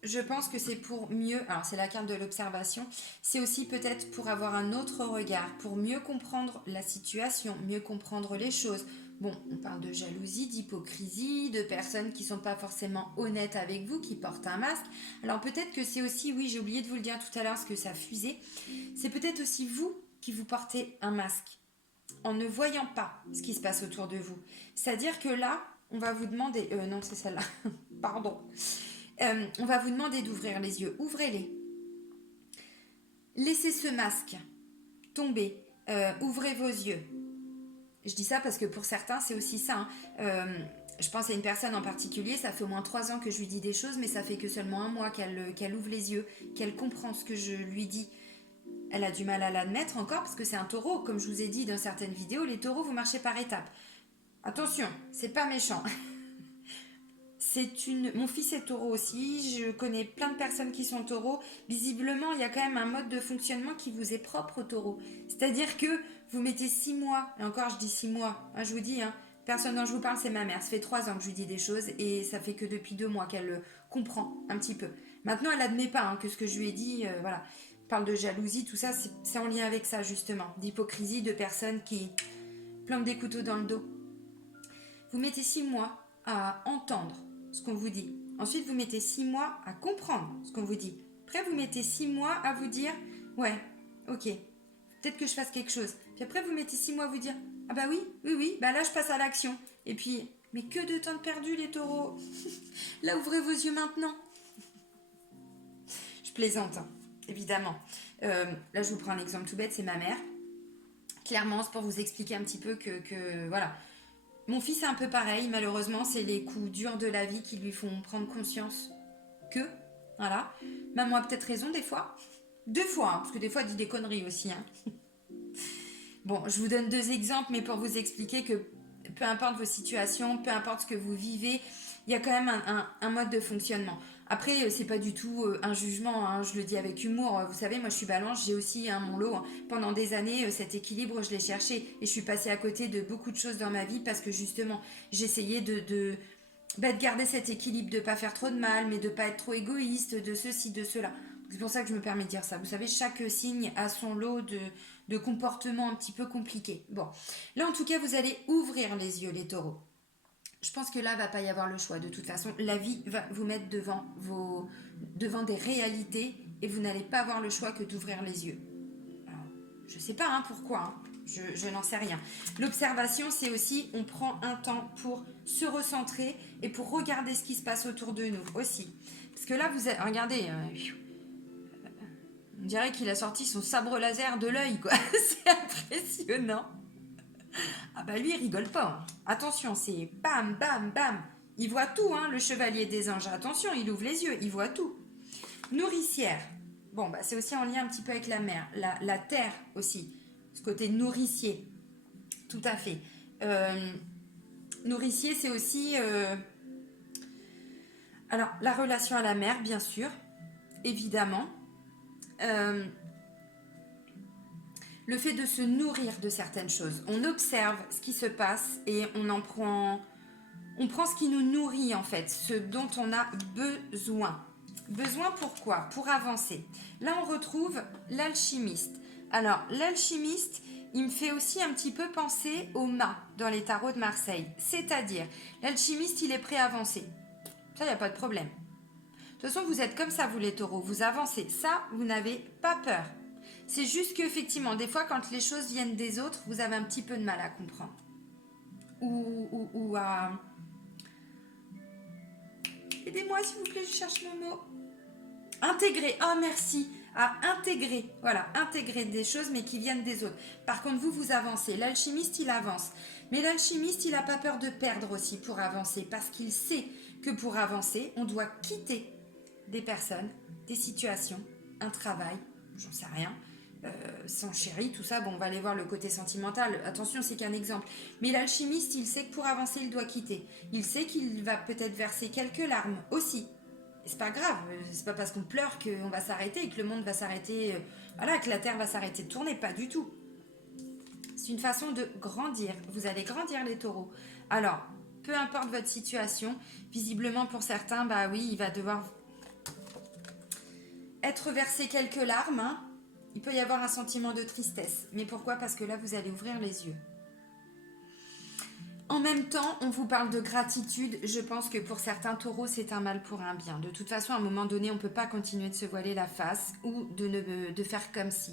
Je pense que c'est pour mieux, alors c'est la carte de l'observation, c'est aussi peut-être pour avoir un autre regard, pour mieux comprendre la situation, mieux comprendre les choses. Bon, on parle de jalousie, d'hypocrisie, de personnes qui ne sont pas forcément honnêtes avec vous, qui portent un masque. Alors peut-être que c'est aussi, oui, j'ai oublié de vous le dire tout à l'heure parce que ça fusait, c'est peut-être aussi vous qui vous portez un masque en ne voyant pas ce qui se passe autour de vous. C'est-à-dire que là, on va vous demander... non, c'est celle-là. Pardon. On va vous demander d'ouvrir les yeux. Ouvrez-les. Laissez ce masque tomber. Ouvrez vos yeux. Je dis ça parce que pour certains, c'est aussi ça. Hein. Je pense à une personne en particulier, ça fait au moins 3 ans que je lui dis des choses, mais ça fait que seulement un mois qu'elle ouvre les yeux, qu'elle comprend ce que je lui dis. Elle a du mal à l'admettre encore parce que c'est un taureau. Comme je vous ai dit dans certaines vidéos, les taureaux, vous marchez par étapes. Attention, c'est pas méchant. Mon fils est taureau aussi, je connais plein de personnes qui sont taureaux. Visiblement, il y a quand même un mode de fonctionnement qui vous est propre au taureau. C'est-à-dire que vous mettez 6 mois, et encore je dis 6 mois, hein, je vous dis, hein, personne dont je vous parle c'est ma mère. Ça fait 3 ans que je lui dis des choses et ça fait que depuis 2 mois qu'elle comprend un petit peu. Maintenant, elle admet pas que ce que je lui ai dit, voilà. On parle de jalousie, tout ça, c'est en lien avec ça justement. D'hypocrisie, de personnes qui plantent des couteaux dans le dos. Vous mettez 6 mois à entendre ce qu'on vous dit. Ensuite, vous mettez 6 mois à comprendre ce qu'on vous dit. Après, vous mettez 6 mois à vous dire, ouais, ok, peut-être que je fasse quelque chose. Puis après, vous mettez 6 mois à vous dire, ah bah oui, bah là, je passe à l'action. Et puis, mais que de temps de perdu, les taureaux. Là, ouvrez vos yeux maintenant. Je plaisante, hein, évidemment. Là, je vous prends un exemple tout bête, c'est ma mère. Clairement, c'est pour vous expliquer un petit peu que voilà. Mon fils est un peu pareil, malheureusement, c'est les coups durs de la vie qui lui font prendre conscience que, voilà. Maman a peut-être raison des fois. 2 fois, parce que des fois, elle dit des conneries aussi. Bon, je vous donne 2 exemples, mais pour vous expliquer que peu importe vos situations, peu importe ce que vous vivez, il y a quand même un mode de fonctionnement. Après, c'est pas du tout un jugement, je le dis avec humour. Vous savez, moi je suis balance, j'ai aussi mon lot. Pendant des années, cet équilibre, je l'ai cherché. Et je suis passée à côté de beaucoup de choses dans ma vie parce que justement, j'essayais de garder cet équilibre, de pas faire trop de mal, mais de pas être trop égoïste, de ceci, de cela. C'est pour ça que je me permets de dire ça. Vous savez, chaque signe a son lot de comportements un petit peu compliqués. Bon, là en tout cas, vous allez ouvrir les yeux, les taureaux. Je pense que là, va pas y avoir le choix. De toute façon, la vie va vous mettre devant des réalités et vous n'allez pas avoir le choix que d'ouvrir les yeux. Alors, je sais pas pourquoi, je n'en sais rien. L'observation, c'est aussi, on prend un temps pour se recentrer et pour regarder ce qui se passe autour de nous aussi. Parce que là, vous êtes, regardez, on dirait qu'il a sorti son sabre laser de l'œil, quoi. C'est impressionnant. Ah bah lui, il rigole pas. Attention, c'est bam, bam, bam. Il voit tout, le chevalier des anges. Attention, il ouvre les yeux, il voit tout. Nourricière. Bon, bah c'est aussi en lien un petit peu avec la mer. La terre aussi. Ce côté nourricier. Tout à fait. Nourricier, c'est aussi... Alors, la relation à la mer, bien sûr. Évidemment. Le fait de se nourrir de certaines choses. On observe ce qui se passe et on prend ce qui nous nourrit en fait, ce dont on a besoin. Besoin pourquoi? Pour avancer. Là on retrouve l'alchimiste. Alors l'alchimiste, il me fait aussi un petit peu penser au mât dans les tarots de Marseille. C'est-à-dire, l'alchimiste il est prêt à avancer. Ça, il n'y a pas de problème. De toute façon, vous êtes comme ça, vous les taureaux, vous avancez. Ça, vous n'avez pas peur. C'est juste qu'effectivement, des fois, quand les choses viennent des autres, vous avez un petit peu de mal à comprendre. Ou à... Aidez-moi, s'il vous plaît, je cherche le mot. Intégrer. Oh, merci. À intégrer. Voilà, intégrer des choses, mais qui viennent des autres. Par contre, vous avancez. L'alchimiste, il avance. Mais l'alchimiste, il n'a pas peur de perdre aussi pour avancer. Parce qu'il sait que pour avancer, on doit quitter des personnes, des situations, un travail, j'en sais rien, son chéri, tout ça, bon, on va aller voir le côté sentimental, attention, c'est qu'un exemple. Mais l'alchimiste, il sait que pour avancer, il doit quitter. Il sait qu'il va peut-être verser quelques larmes aussi. Et c'est pas grave, c'est pas parce qu'on pleure qu'on va s'arrêter et que le monde va s'arrêter, voilà, que la terre va s'arrêter de tourner, pas du tout. C'est une façon de grandir. Vous allez grandir, les taureaux. Alors, peu importe votre situation, visiblement pour certains, bah oui, il va devoir être versé quelques larmes, Il peut y avoir un sentiment de tristesse. Mais pourquoi? Parce que là, vous allez ouvrir les yeux. En même temps, on vous parle de gratitude. Je pense que pour certains taureaux, c'est un mal pour un bien. De toute façon, à un moment donné, on ne peut pas continuer de se voiler la face ou de faire comme si.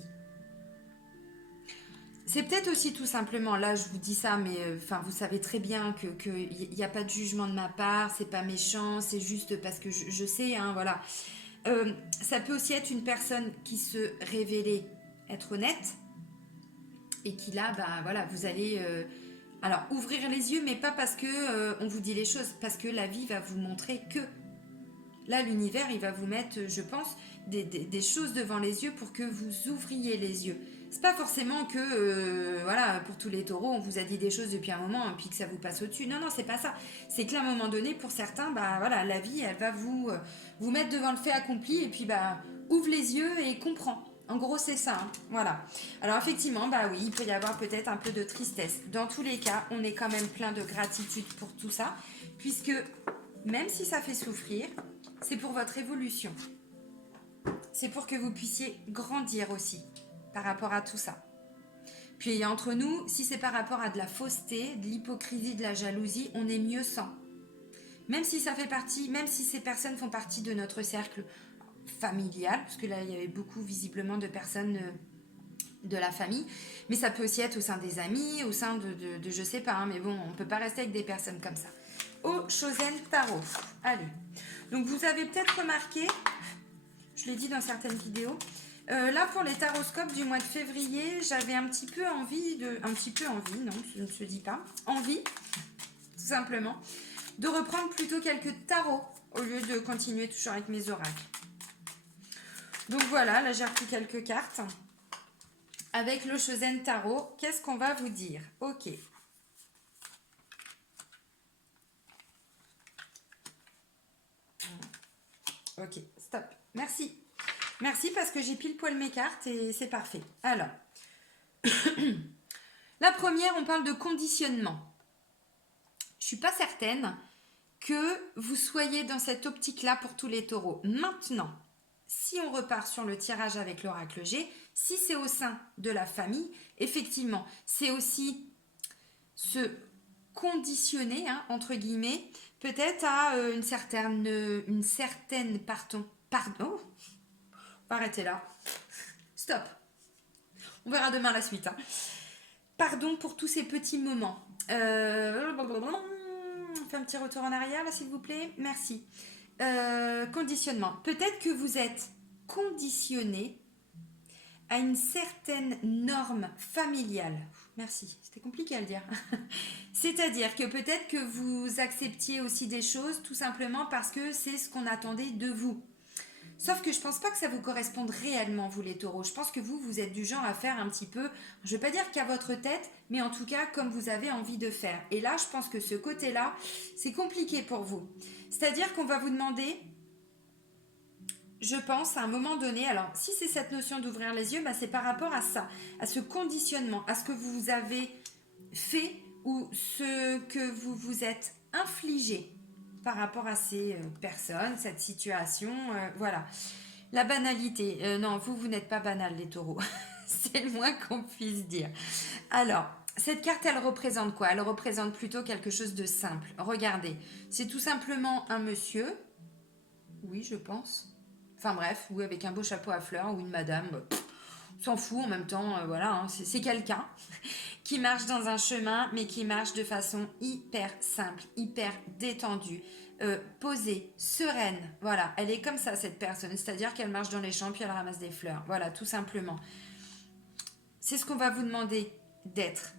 C'est peut-être aussi tout simplement, là je vous dis ça, mais vous savez très bien qu'il n'y a pas de jugement de ma part, c'est pas méchant, c'est juste parce que je sais, voilà. Ça peut aussi être une personne qui se révélait être honnête et qui là, voilà, vous allez Alors, ouvrir les yeux, mais pas parce que on vous dit les choses, parce que la vie va vous montrer que. Là, l'univers, il va vous mettre, je pense, des choses devant les yeux pour que vous ouvriez les yeux. C'est pas forcément que, voilà, pour tous les taureaux, on vous a dit des choses depuis un moment et puis que ça vous passe au-dessus. Non, non, c'est pas ça. C'est qu'à un moment donné, pour certains, bah voilà, la vie, elle va vous mettre devant le fait accompli et puis bah ouvre les yeux et comprends. En gros, c'est ça. Hein. Voilà. Alors effectivement, bah oui, il peut y avoir peut-être un peu de tristesse. Dans tous les cas, on est quand même plein de gratitude pour tout ça, puisque même si ça fait souffrir, c'est pour votre évolution. C'est pour que vous puissiez grandir aussi par rapport à tout ça. Puis entre nous, si c'est par rapport à de la fausseté, de l'hypocrisie, de la jalousie, on est mieux sans. Même si ça fait partie, même si ces personnes font partie de notre cercle familial, parce que là il y avait beaucoup visiblement de personnes de la famille, mais ça peut aussi être au sein des amis, au sein de je sais pas, hein, mais bon, on peut pas rester avec des personnes comme ça. Au Chosen Tarot. Allez. Donc vous avez peut-être remarqué, je l'ai dit dans certaines vidéos, là pour les taroscopes du mois de février, j'avais un petit peu envie, non, je ne se dit pas, envie, tout simplement, de reprendre plutôt quelques tarots au lieu de continuer toujours avec mes oracles. Donc voilà, là j'ai repris quelques cartes. Avec le Chosen Tarot, qu'est-ce qu'on va vous dire? Ok. Ok, stop. Merci. Merci parce que j'ai pile poil mes cartes et c'est parfait. Alors, la première, on parle de conditionnement. Je ne suis pas certaine que vous soyez dans cette optique-là pour tous les taureaux. Maintenant, si on repart sur le tirage avec l'oracle G, si c'est au sein de la famille, effectivement, c'est aussi se conditionner, hein, entre guillemets, peut-être à une certaine pardon, on va arrêter là, stop, on verra demain la suite, hein. Pardon pour tous ces petits moments, on fait un petit retour en arrière là s'il vous plaît, merci. Conditionnement, peut-être que vous êtes conditionné à une certaine norme familiale. Merci, c'était compliqué à le dire. C'est-à-dire que peut-être que vous acceptiez aussi des choses tout simplement parce que c'est ce qu'on attendait de vous. Sauf que je pense pas que ça vous corresponde réellement, vous les taureaux. Je pense que vous êtes du genre à faire un petit peu, je vais pas dire qu'à votre tête, mais en tout cas comme vous avez envie de faire. Et là, je pense que ce côté-là, c'est compliqué pour vous. C'est-à-dire qu'on va vous demander, je pense, à un moment donné, alors si c'est cette notion d'ouvrir les yeux, bah, c'est par rapport à ça, à ce conditionnement, à ce que vous avez fait ou ce que vous vous êtes infligé par rapport à ces personnes, cette situation, voilà. La banalité, non, vous n'êtes pas banal les taureaux, c'est le moins qu'on puisse dire. Alors, cette carte, elle représente quoi? Elle représente plutôt quelque chose de simple. Regardez, c'est tout simplement un monsieur, oui je pense, enfin bref, ou avec un beau chapeau à fleurs, ou une madame, on s'en fout en même temps, voilà, hein, c'est quelqu'un qui marche dans un chemin, mais qui marche de façon hyper simple, hyper détendue, posée, sereine. Voilà, elle est comme ça, cette personne. C'est-à-dire qu'elle marche dans les champs, puis elle ramasse des fleurs. Voilà, tout simplement. C'est ce qu'on va vous demander d'être.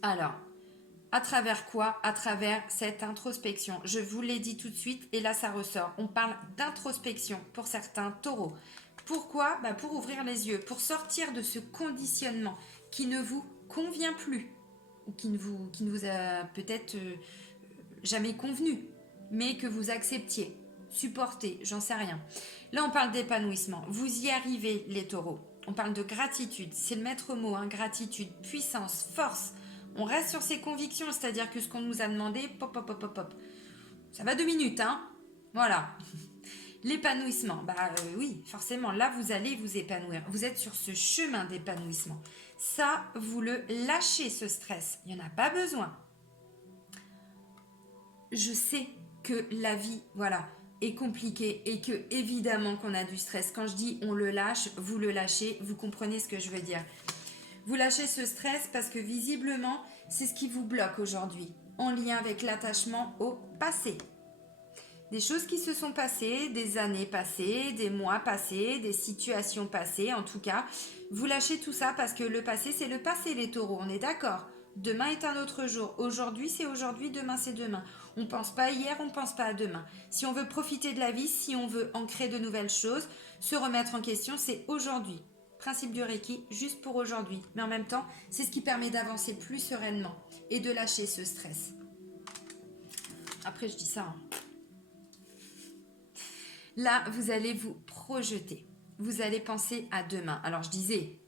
Alors, à travers quoi? À travers cette introspection. Je vous l'ai dit tout de suite, et là, ça ressort. On parle d'introspection pour certains taureaux. Pourquoi? Bah pour ouvrir les yeux, pour sortir de ce conditionnement qui ne vous convient plus, ou qui ne vous a peut-être jamais convenu, mais que vous acceptiez, supportez, j'en sais rien. Là, on parle d'épanouissement. Vous y arrivez, les taureaux. On parle de gratitude. C'est le maître mot, hein, gratitude, puissance, force. On reste sur ses convictions, c'est-à-dire que ce qu'on nous a demandé, pop, pop, pop, pop, pop. Ça va 2 minutes, hein. Voilà. L'épanouissement, oui, forcément, là, vous allez vous épanouir. Vous êtes sur ce chemin d'épanouissement. Ça, vous le lâchez, ce stress. Il n'y en a pas besoin. Je sais que la vie, voilà, est compliquée et que, évidemment, qu'on a du stress. Quand je dis on le lâche, vous le lâchez, vous comprenez ce que je veux dire. Vous lâchez ce stress parce que, visiblement, c'est ce qui vous bloque aujourd'hui, en lien avec l'attachement au passé. Des choses qui se sont passées, des années passées, des mois passés, des situations passées, en tout cas. Vous lâchez tout ça parce que le passé, c'est le passé, les taureaux, on est d'accord. Demain est un autre jour. Aujourd'hui, c'est aujourd'hui, demain, c'est demain. On ne pense pas à hier, on ne pense pas à demain. Si on veut profiter de la vie, si on veut ancrer de nouvelles choses, se remettre en question, c'est aujourd'hui. Principe du Reiki, juste pour aujourd'hui. Mais en même temps, c'est ce qui permet d'avancer plus sereinement et de lâcher ce stress. Après, je dis ça. Hein. Là, vous allez vous projeter. Vous allez penser à demain. Alors, je disais,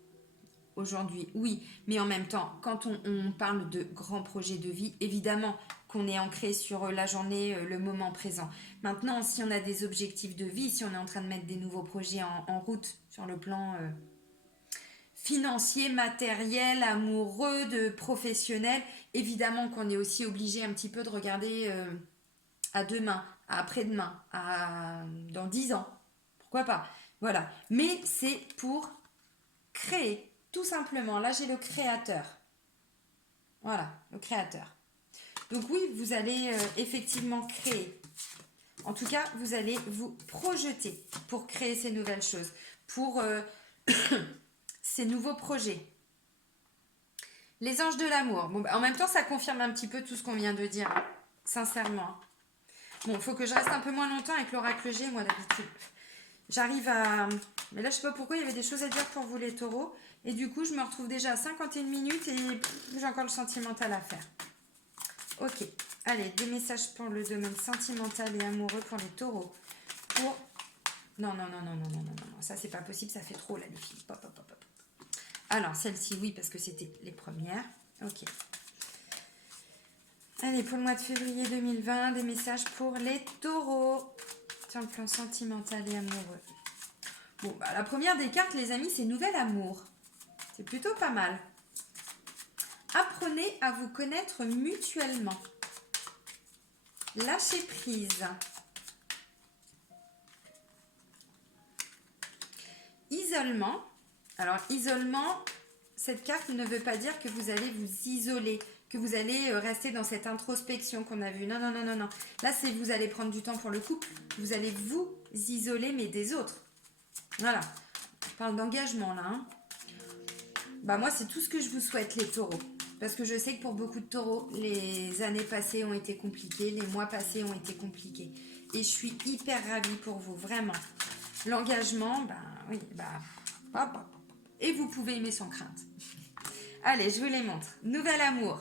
aujourd'hui, oui, mais en même temps, quand on parle de grands projets de vie, évidemment qu'on est ancré sur la journée, le moment présent. Maintenant, si on a des objectifs de vie, si on est en train de mettre des nouveaux projets en route sur le plan financier, matériel, amoureux, de professionnel, évidemment qu'on est aussi obligé un petit peu de regarder à demain, à après-demain, dans 10 ans. Pourquoi pas? Voilà. Mais c'est pour créer, tout simplement. Là, j'ai le créateur. Voilà, le créateur. Donc oui, vous allez effectivement créer. En tout cas, vous allez vous projeter pour créer ces nouvelles choses, pour ces nouveaux projets. Les anges de l'amour. Bon, en même temps, ça confirme un petit peu tout ce qu'on vient de dire, sincèrement. Bon, il faut que je reste un peu moins longtemps avec l'oracle G, moi, d'habitude. J'arrive à... Mais là, je sais pas pourquoi, il y avait des choses à dire pour vous, les taureaux. Et du coup, je me retrouve déjà à 51 minutes et j'ai encore le sentimental à faire. Ok. Allez, des messages pour le domaine sentimental et amoureux pour les taureaux. Pour... Non. Ça, c'est pas possible, ça fait trop, là, les filles. Pop. Alors, celle-ci, oui, parce que c'était les premières. Ok. Allez, pour le mois de février 2020, des messages pour les taureaux. Sur le plan sentimental et amoureux. Bon, bah, la première des cartes, les amis, c'est nouvel amour. C'est plutôt pas mal. Apprenez à vous connaître mutuellement. Lâchez prise. Isolement. Alors, isolement, cette carte ne veut pas dire que vous allez vous isoler, que vous allez rester dans cette introspection qu'on a vue. Non. Là, c'est vous allez prendre du temps pour le couple. Vous allez vous isoler, mais des autres. Voilà. Je parle d'engagement, là. Hein. Bah, moi, c'est tout ce que je vous souhaite, les taureaux. Parce que je sais que pour beaucoup de taureaux, les années passées ont été compliquées, les mois passés ont été compliqués. Et je suis hyper ravie pour vous, vraiment. L'engagement, ben oui, et vous pouvez aimer sans crainte. Allez, je vous les montre. Nouvel amour.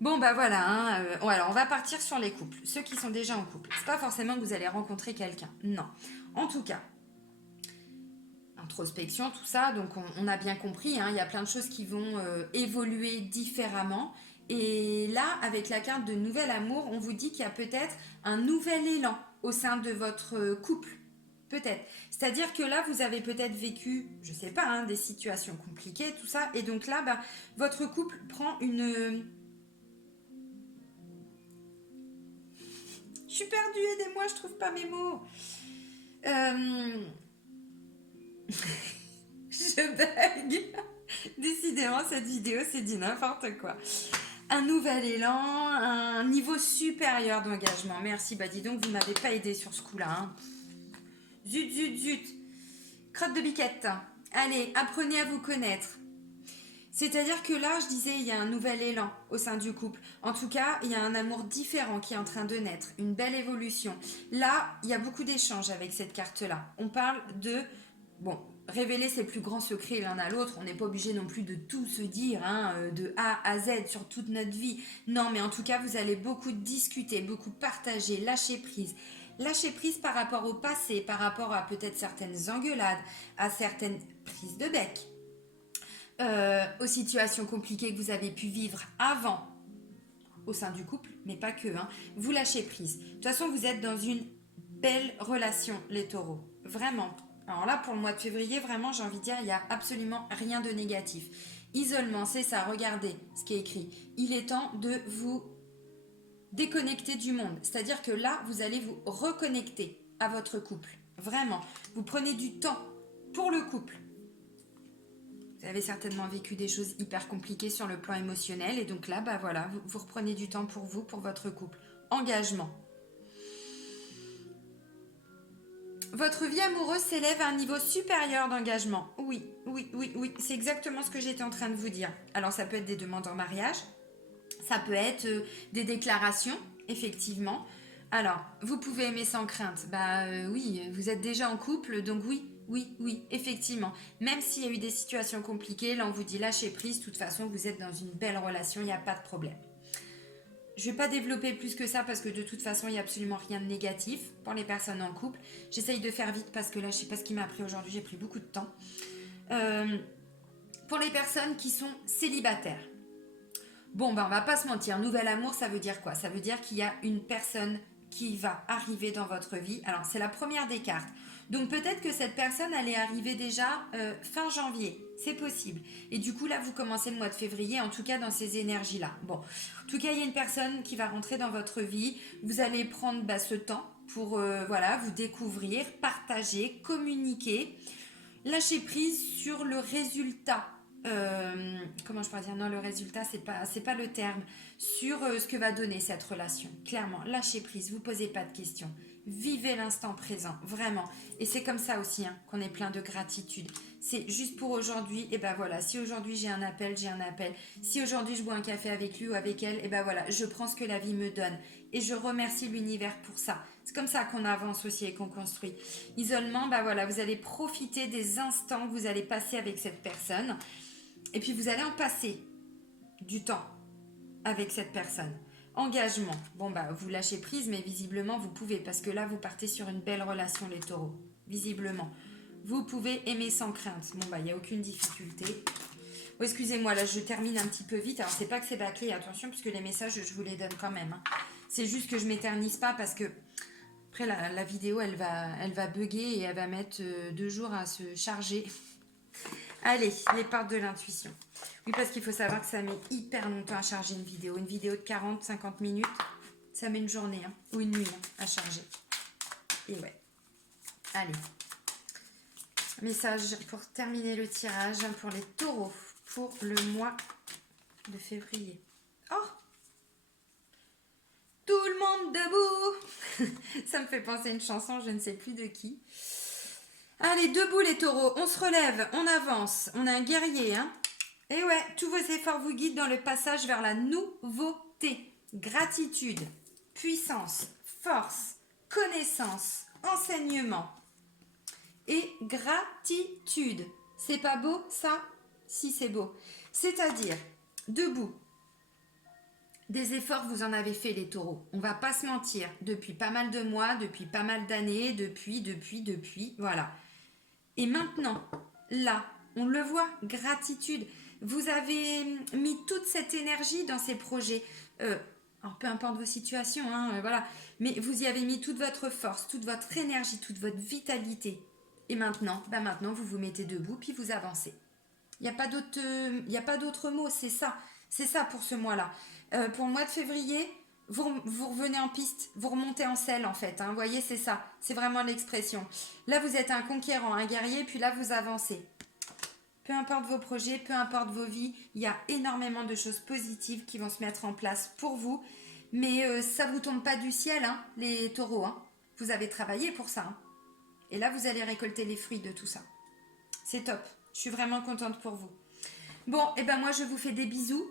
Bon, bah voilà. Hein, alors, on va partir sur les couples. Ceux qui sont déjà en couple. C'est pas forcément que vous allez rencontrer quelqu'un. Non. En tout cas, introspection, tout ça. Donc, on a bien compris. Hein, il y a plein de choses qui vont évoluer différemment. Et là, avec la carte de nouvel amour, on vous dit qu'il y a peut-être un nouvel élan au sein de votre couple. Peut-être. C'est-à-dire que là, vous avez peut-être vécu, je sais pas, hein, des situations compliquées, tout ça. Et donc là, votre couple prend une... Je suis perdue, aidez-moi, je trouve pas mes mots. Je bug. Décidément, cette vidéo, c'est du n'importe quoi. Un nouvel élan, un niveau supérieur d'engagement. Merci, bah dis donc, vous m'avez pas aidé sur ce coup-là. Hein. Zut. Crotte de biquette. Allez, apprenez à vous connaître. C'est-à-dire que là, je disais, il y a un nouvel élan au sein du couple. En tout cas, il y a un amour différent qui est en train de naître, une belle évolution. Là, il y a beaucoup d'échanges avec cette carte-là. On parle de... Bon, révéler ses plus grands secrets l'un à l'autre, on n'est pas obligé non plus de tout se dire, hein, de A à Z sur toute notre vie. Non, mais en tout cas, vous allez beaucoup discuter, beaucoup partager, lâcher prise. Lâcher prise par rapport au passé, par rapport à peut-être certaines engueulades, à certaines prises de bec, aux situations compliquées que vous avez pu vivre avant au sein du couple, mais pas que. Hein. Vous lâchez prise. De toute façon, vous êtes dans une belle relation, les taureaux. Vraiment. Alors là, pour le mois de février, vraiment, j'ai envie de dire, il n'y a absolument rien de négatif. Isolement, c'est ça. Regardez ce qui est écrit. Il est temps de vous déconnecter du monde. C'est-à-dire que là, vous allez vous reconnecter à votre couple. Vraiment. Vous prenez du temps pour le couple. Vous avez certainement vécu des choses hyper compliquées sur le plan émotionnel. Et donc là, voilà, vous reprenez du temps pour vous, pour votre couple. Engagement. Votre vie amoureuse s'élève à un niveau supérieur d'engagement. Oui, oui, oui, oui. C'est exactement ce que j'étais en train de vous dire. Alors, ça peut être des demandes en mariage. Ça peut être des déclarations, effectivement. Alors, vous pouvez aimer sans crainte. Oui, vous êtes déjà en couple, donc oui, oui, oui, effectivement. Même s'il y a eu des situations compliquées, là on vous dit lâcher prise, de toute façon vous êtes dans une belle relation, il n'y a pas de problème. Je ne vais pas développer plus que ça parce que de toute façon il n'y a absolument rien de négatif pour les personnes en couple. J'essaye de faire vite parce que là je ne sais pas ce qui m'a pris aujourd'hui, j'ai pris beaucoup de temps. Pour les personnes qui sont célibataires. Bon, on va pas se mentir, nouvel amour, ça veut dire quoi? Ça veut dire qu'il y a une personne qui va arriver dans votre vie. Alors, c'est la première des cartes. Donc, peut-être que cette personne, elle est arrivée déjà fin janvier. C'est possible. Et du coup, là, vous commencez le mois de février, en tout cas dans ces énergies-là. Bon, en tout cas, il y a une personne qui va rentrer dans votre vie. Vous allez prendre ce temps pour vous découvrir, partager, communiquer, lâcher prise sur le résultat. Comment je pourrais dire, non, le résultat c'est pas le terme, sur ce que va donner cette relation. Clairement, lâchez prise, vous posez pas de questions, vivez l'instant présent, vraiment. Et c'est comme ça aussi qu'on est plein de gratitude. C'est juste pour aujourd'hui. Et ben voilà, si aujourd'hui j'ai un appel, j'ai un appel. Si aujourd'hui je bois un café avec lui ou avec elle, et ben voilà, je prends ce que la vie me donne et je remercie l'univers pour ça. C'est comme ça qu'on avance aussi et qu'on construit. Isolement, voilà, vous allez profiter des instants que vous allez passer avec cette personne. Et puis vous allez en passer du temps avec cette personne. Engagement. Vous lâchez prise, mais visiblement vous pouvez, parce que là vous partez sur une belle relation, les taureaux. Visiblement. Vous pouvez aimer sans crainte. Il n'y a aucune difficulté. Oh, excusez-moi, là je termine un petit peu vite. Alors c'est pas que c'est bâclé, attention, puisque les messages je vous les donne quand même. C'est juste que je m'éternise pas parce que après la vidéo elle va bugger et elle va mettre 2 jours à se charger. Allez, les parts de l'intuition. Oui, parce qu'il faut savoir que ça met hyper longtemps à charger une vidéo. Une vidéo de 40-50 minutes, ça met une journée ou une nuit à charger. Et ouais. Allez. Message pour terminer le tirage pour les taureaux pour le mois de février. Oh! Tout le monde debout. Ça me fait penser à une chanson, je ne sais plus de qui. Allez, debout les taureaux, on se relève, on avance, on est un guerrier. Et ouais, tous vos efforts vous guident dans le passage vers la nouveauté. Gratitude, puissance, force, connaissance, enseignement et gratitude. C'est pas beau ça? Si, c'est beau. C'est-à-dire, debout. Des efforts, vous en avez fait les taureaux. On va pas se mentir. Depuis pas mal de mois, depuis pas mal d'années, depuis, voilà. Et maintenant, là, on le voit, gratitude. Vous avez mis toute cette énergie dans ces projets. Alors, peu importe vos situations, voilà. Mais vous y avez mis toute votre force, toute votre énergie, toute votre vitalité. Et maintenant, maintenant, vous vous mettez debout, puis vous avancez. Il n'y a pas d'autre mot, c'est ça. C'est ça pour ce mois-là. Pour le mois de février, vous revenez en piste, vous remontez en selle en fait. Vous voyez, c'est ça. C'est vraiment l'expression. Là, vous êtes un conquérant, un guerrier, puis là, vous avancez. Peu importe vos projets, peu importe vos vies, il y a énormément de choses positives qui vont se mettre en place pour vous. Mais ça ne vous tombe pas du ciel, les taureaux. Vous avez travaillé pour ça. Et là, vous allez récolter les fruits de tout ça. C'est top. Je suis vraiment contente pour vous. Bon, moi, je vous fais des bisous.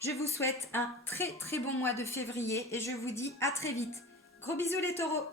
Je vous souhaite un très très bon mois de février et je vous dis à très vite. Gros bisous les taureaux!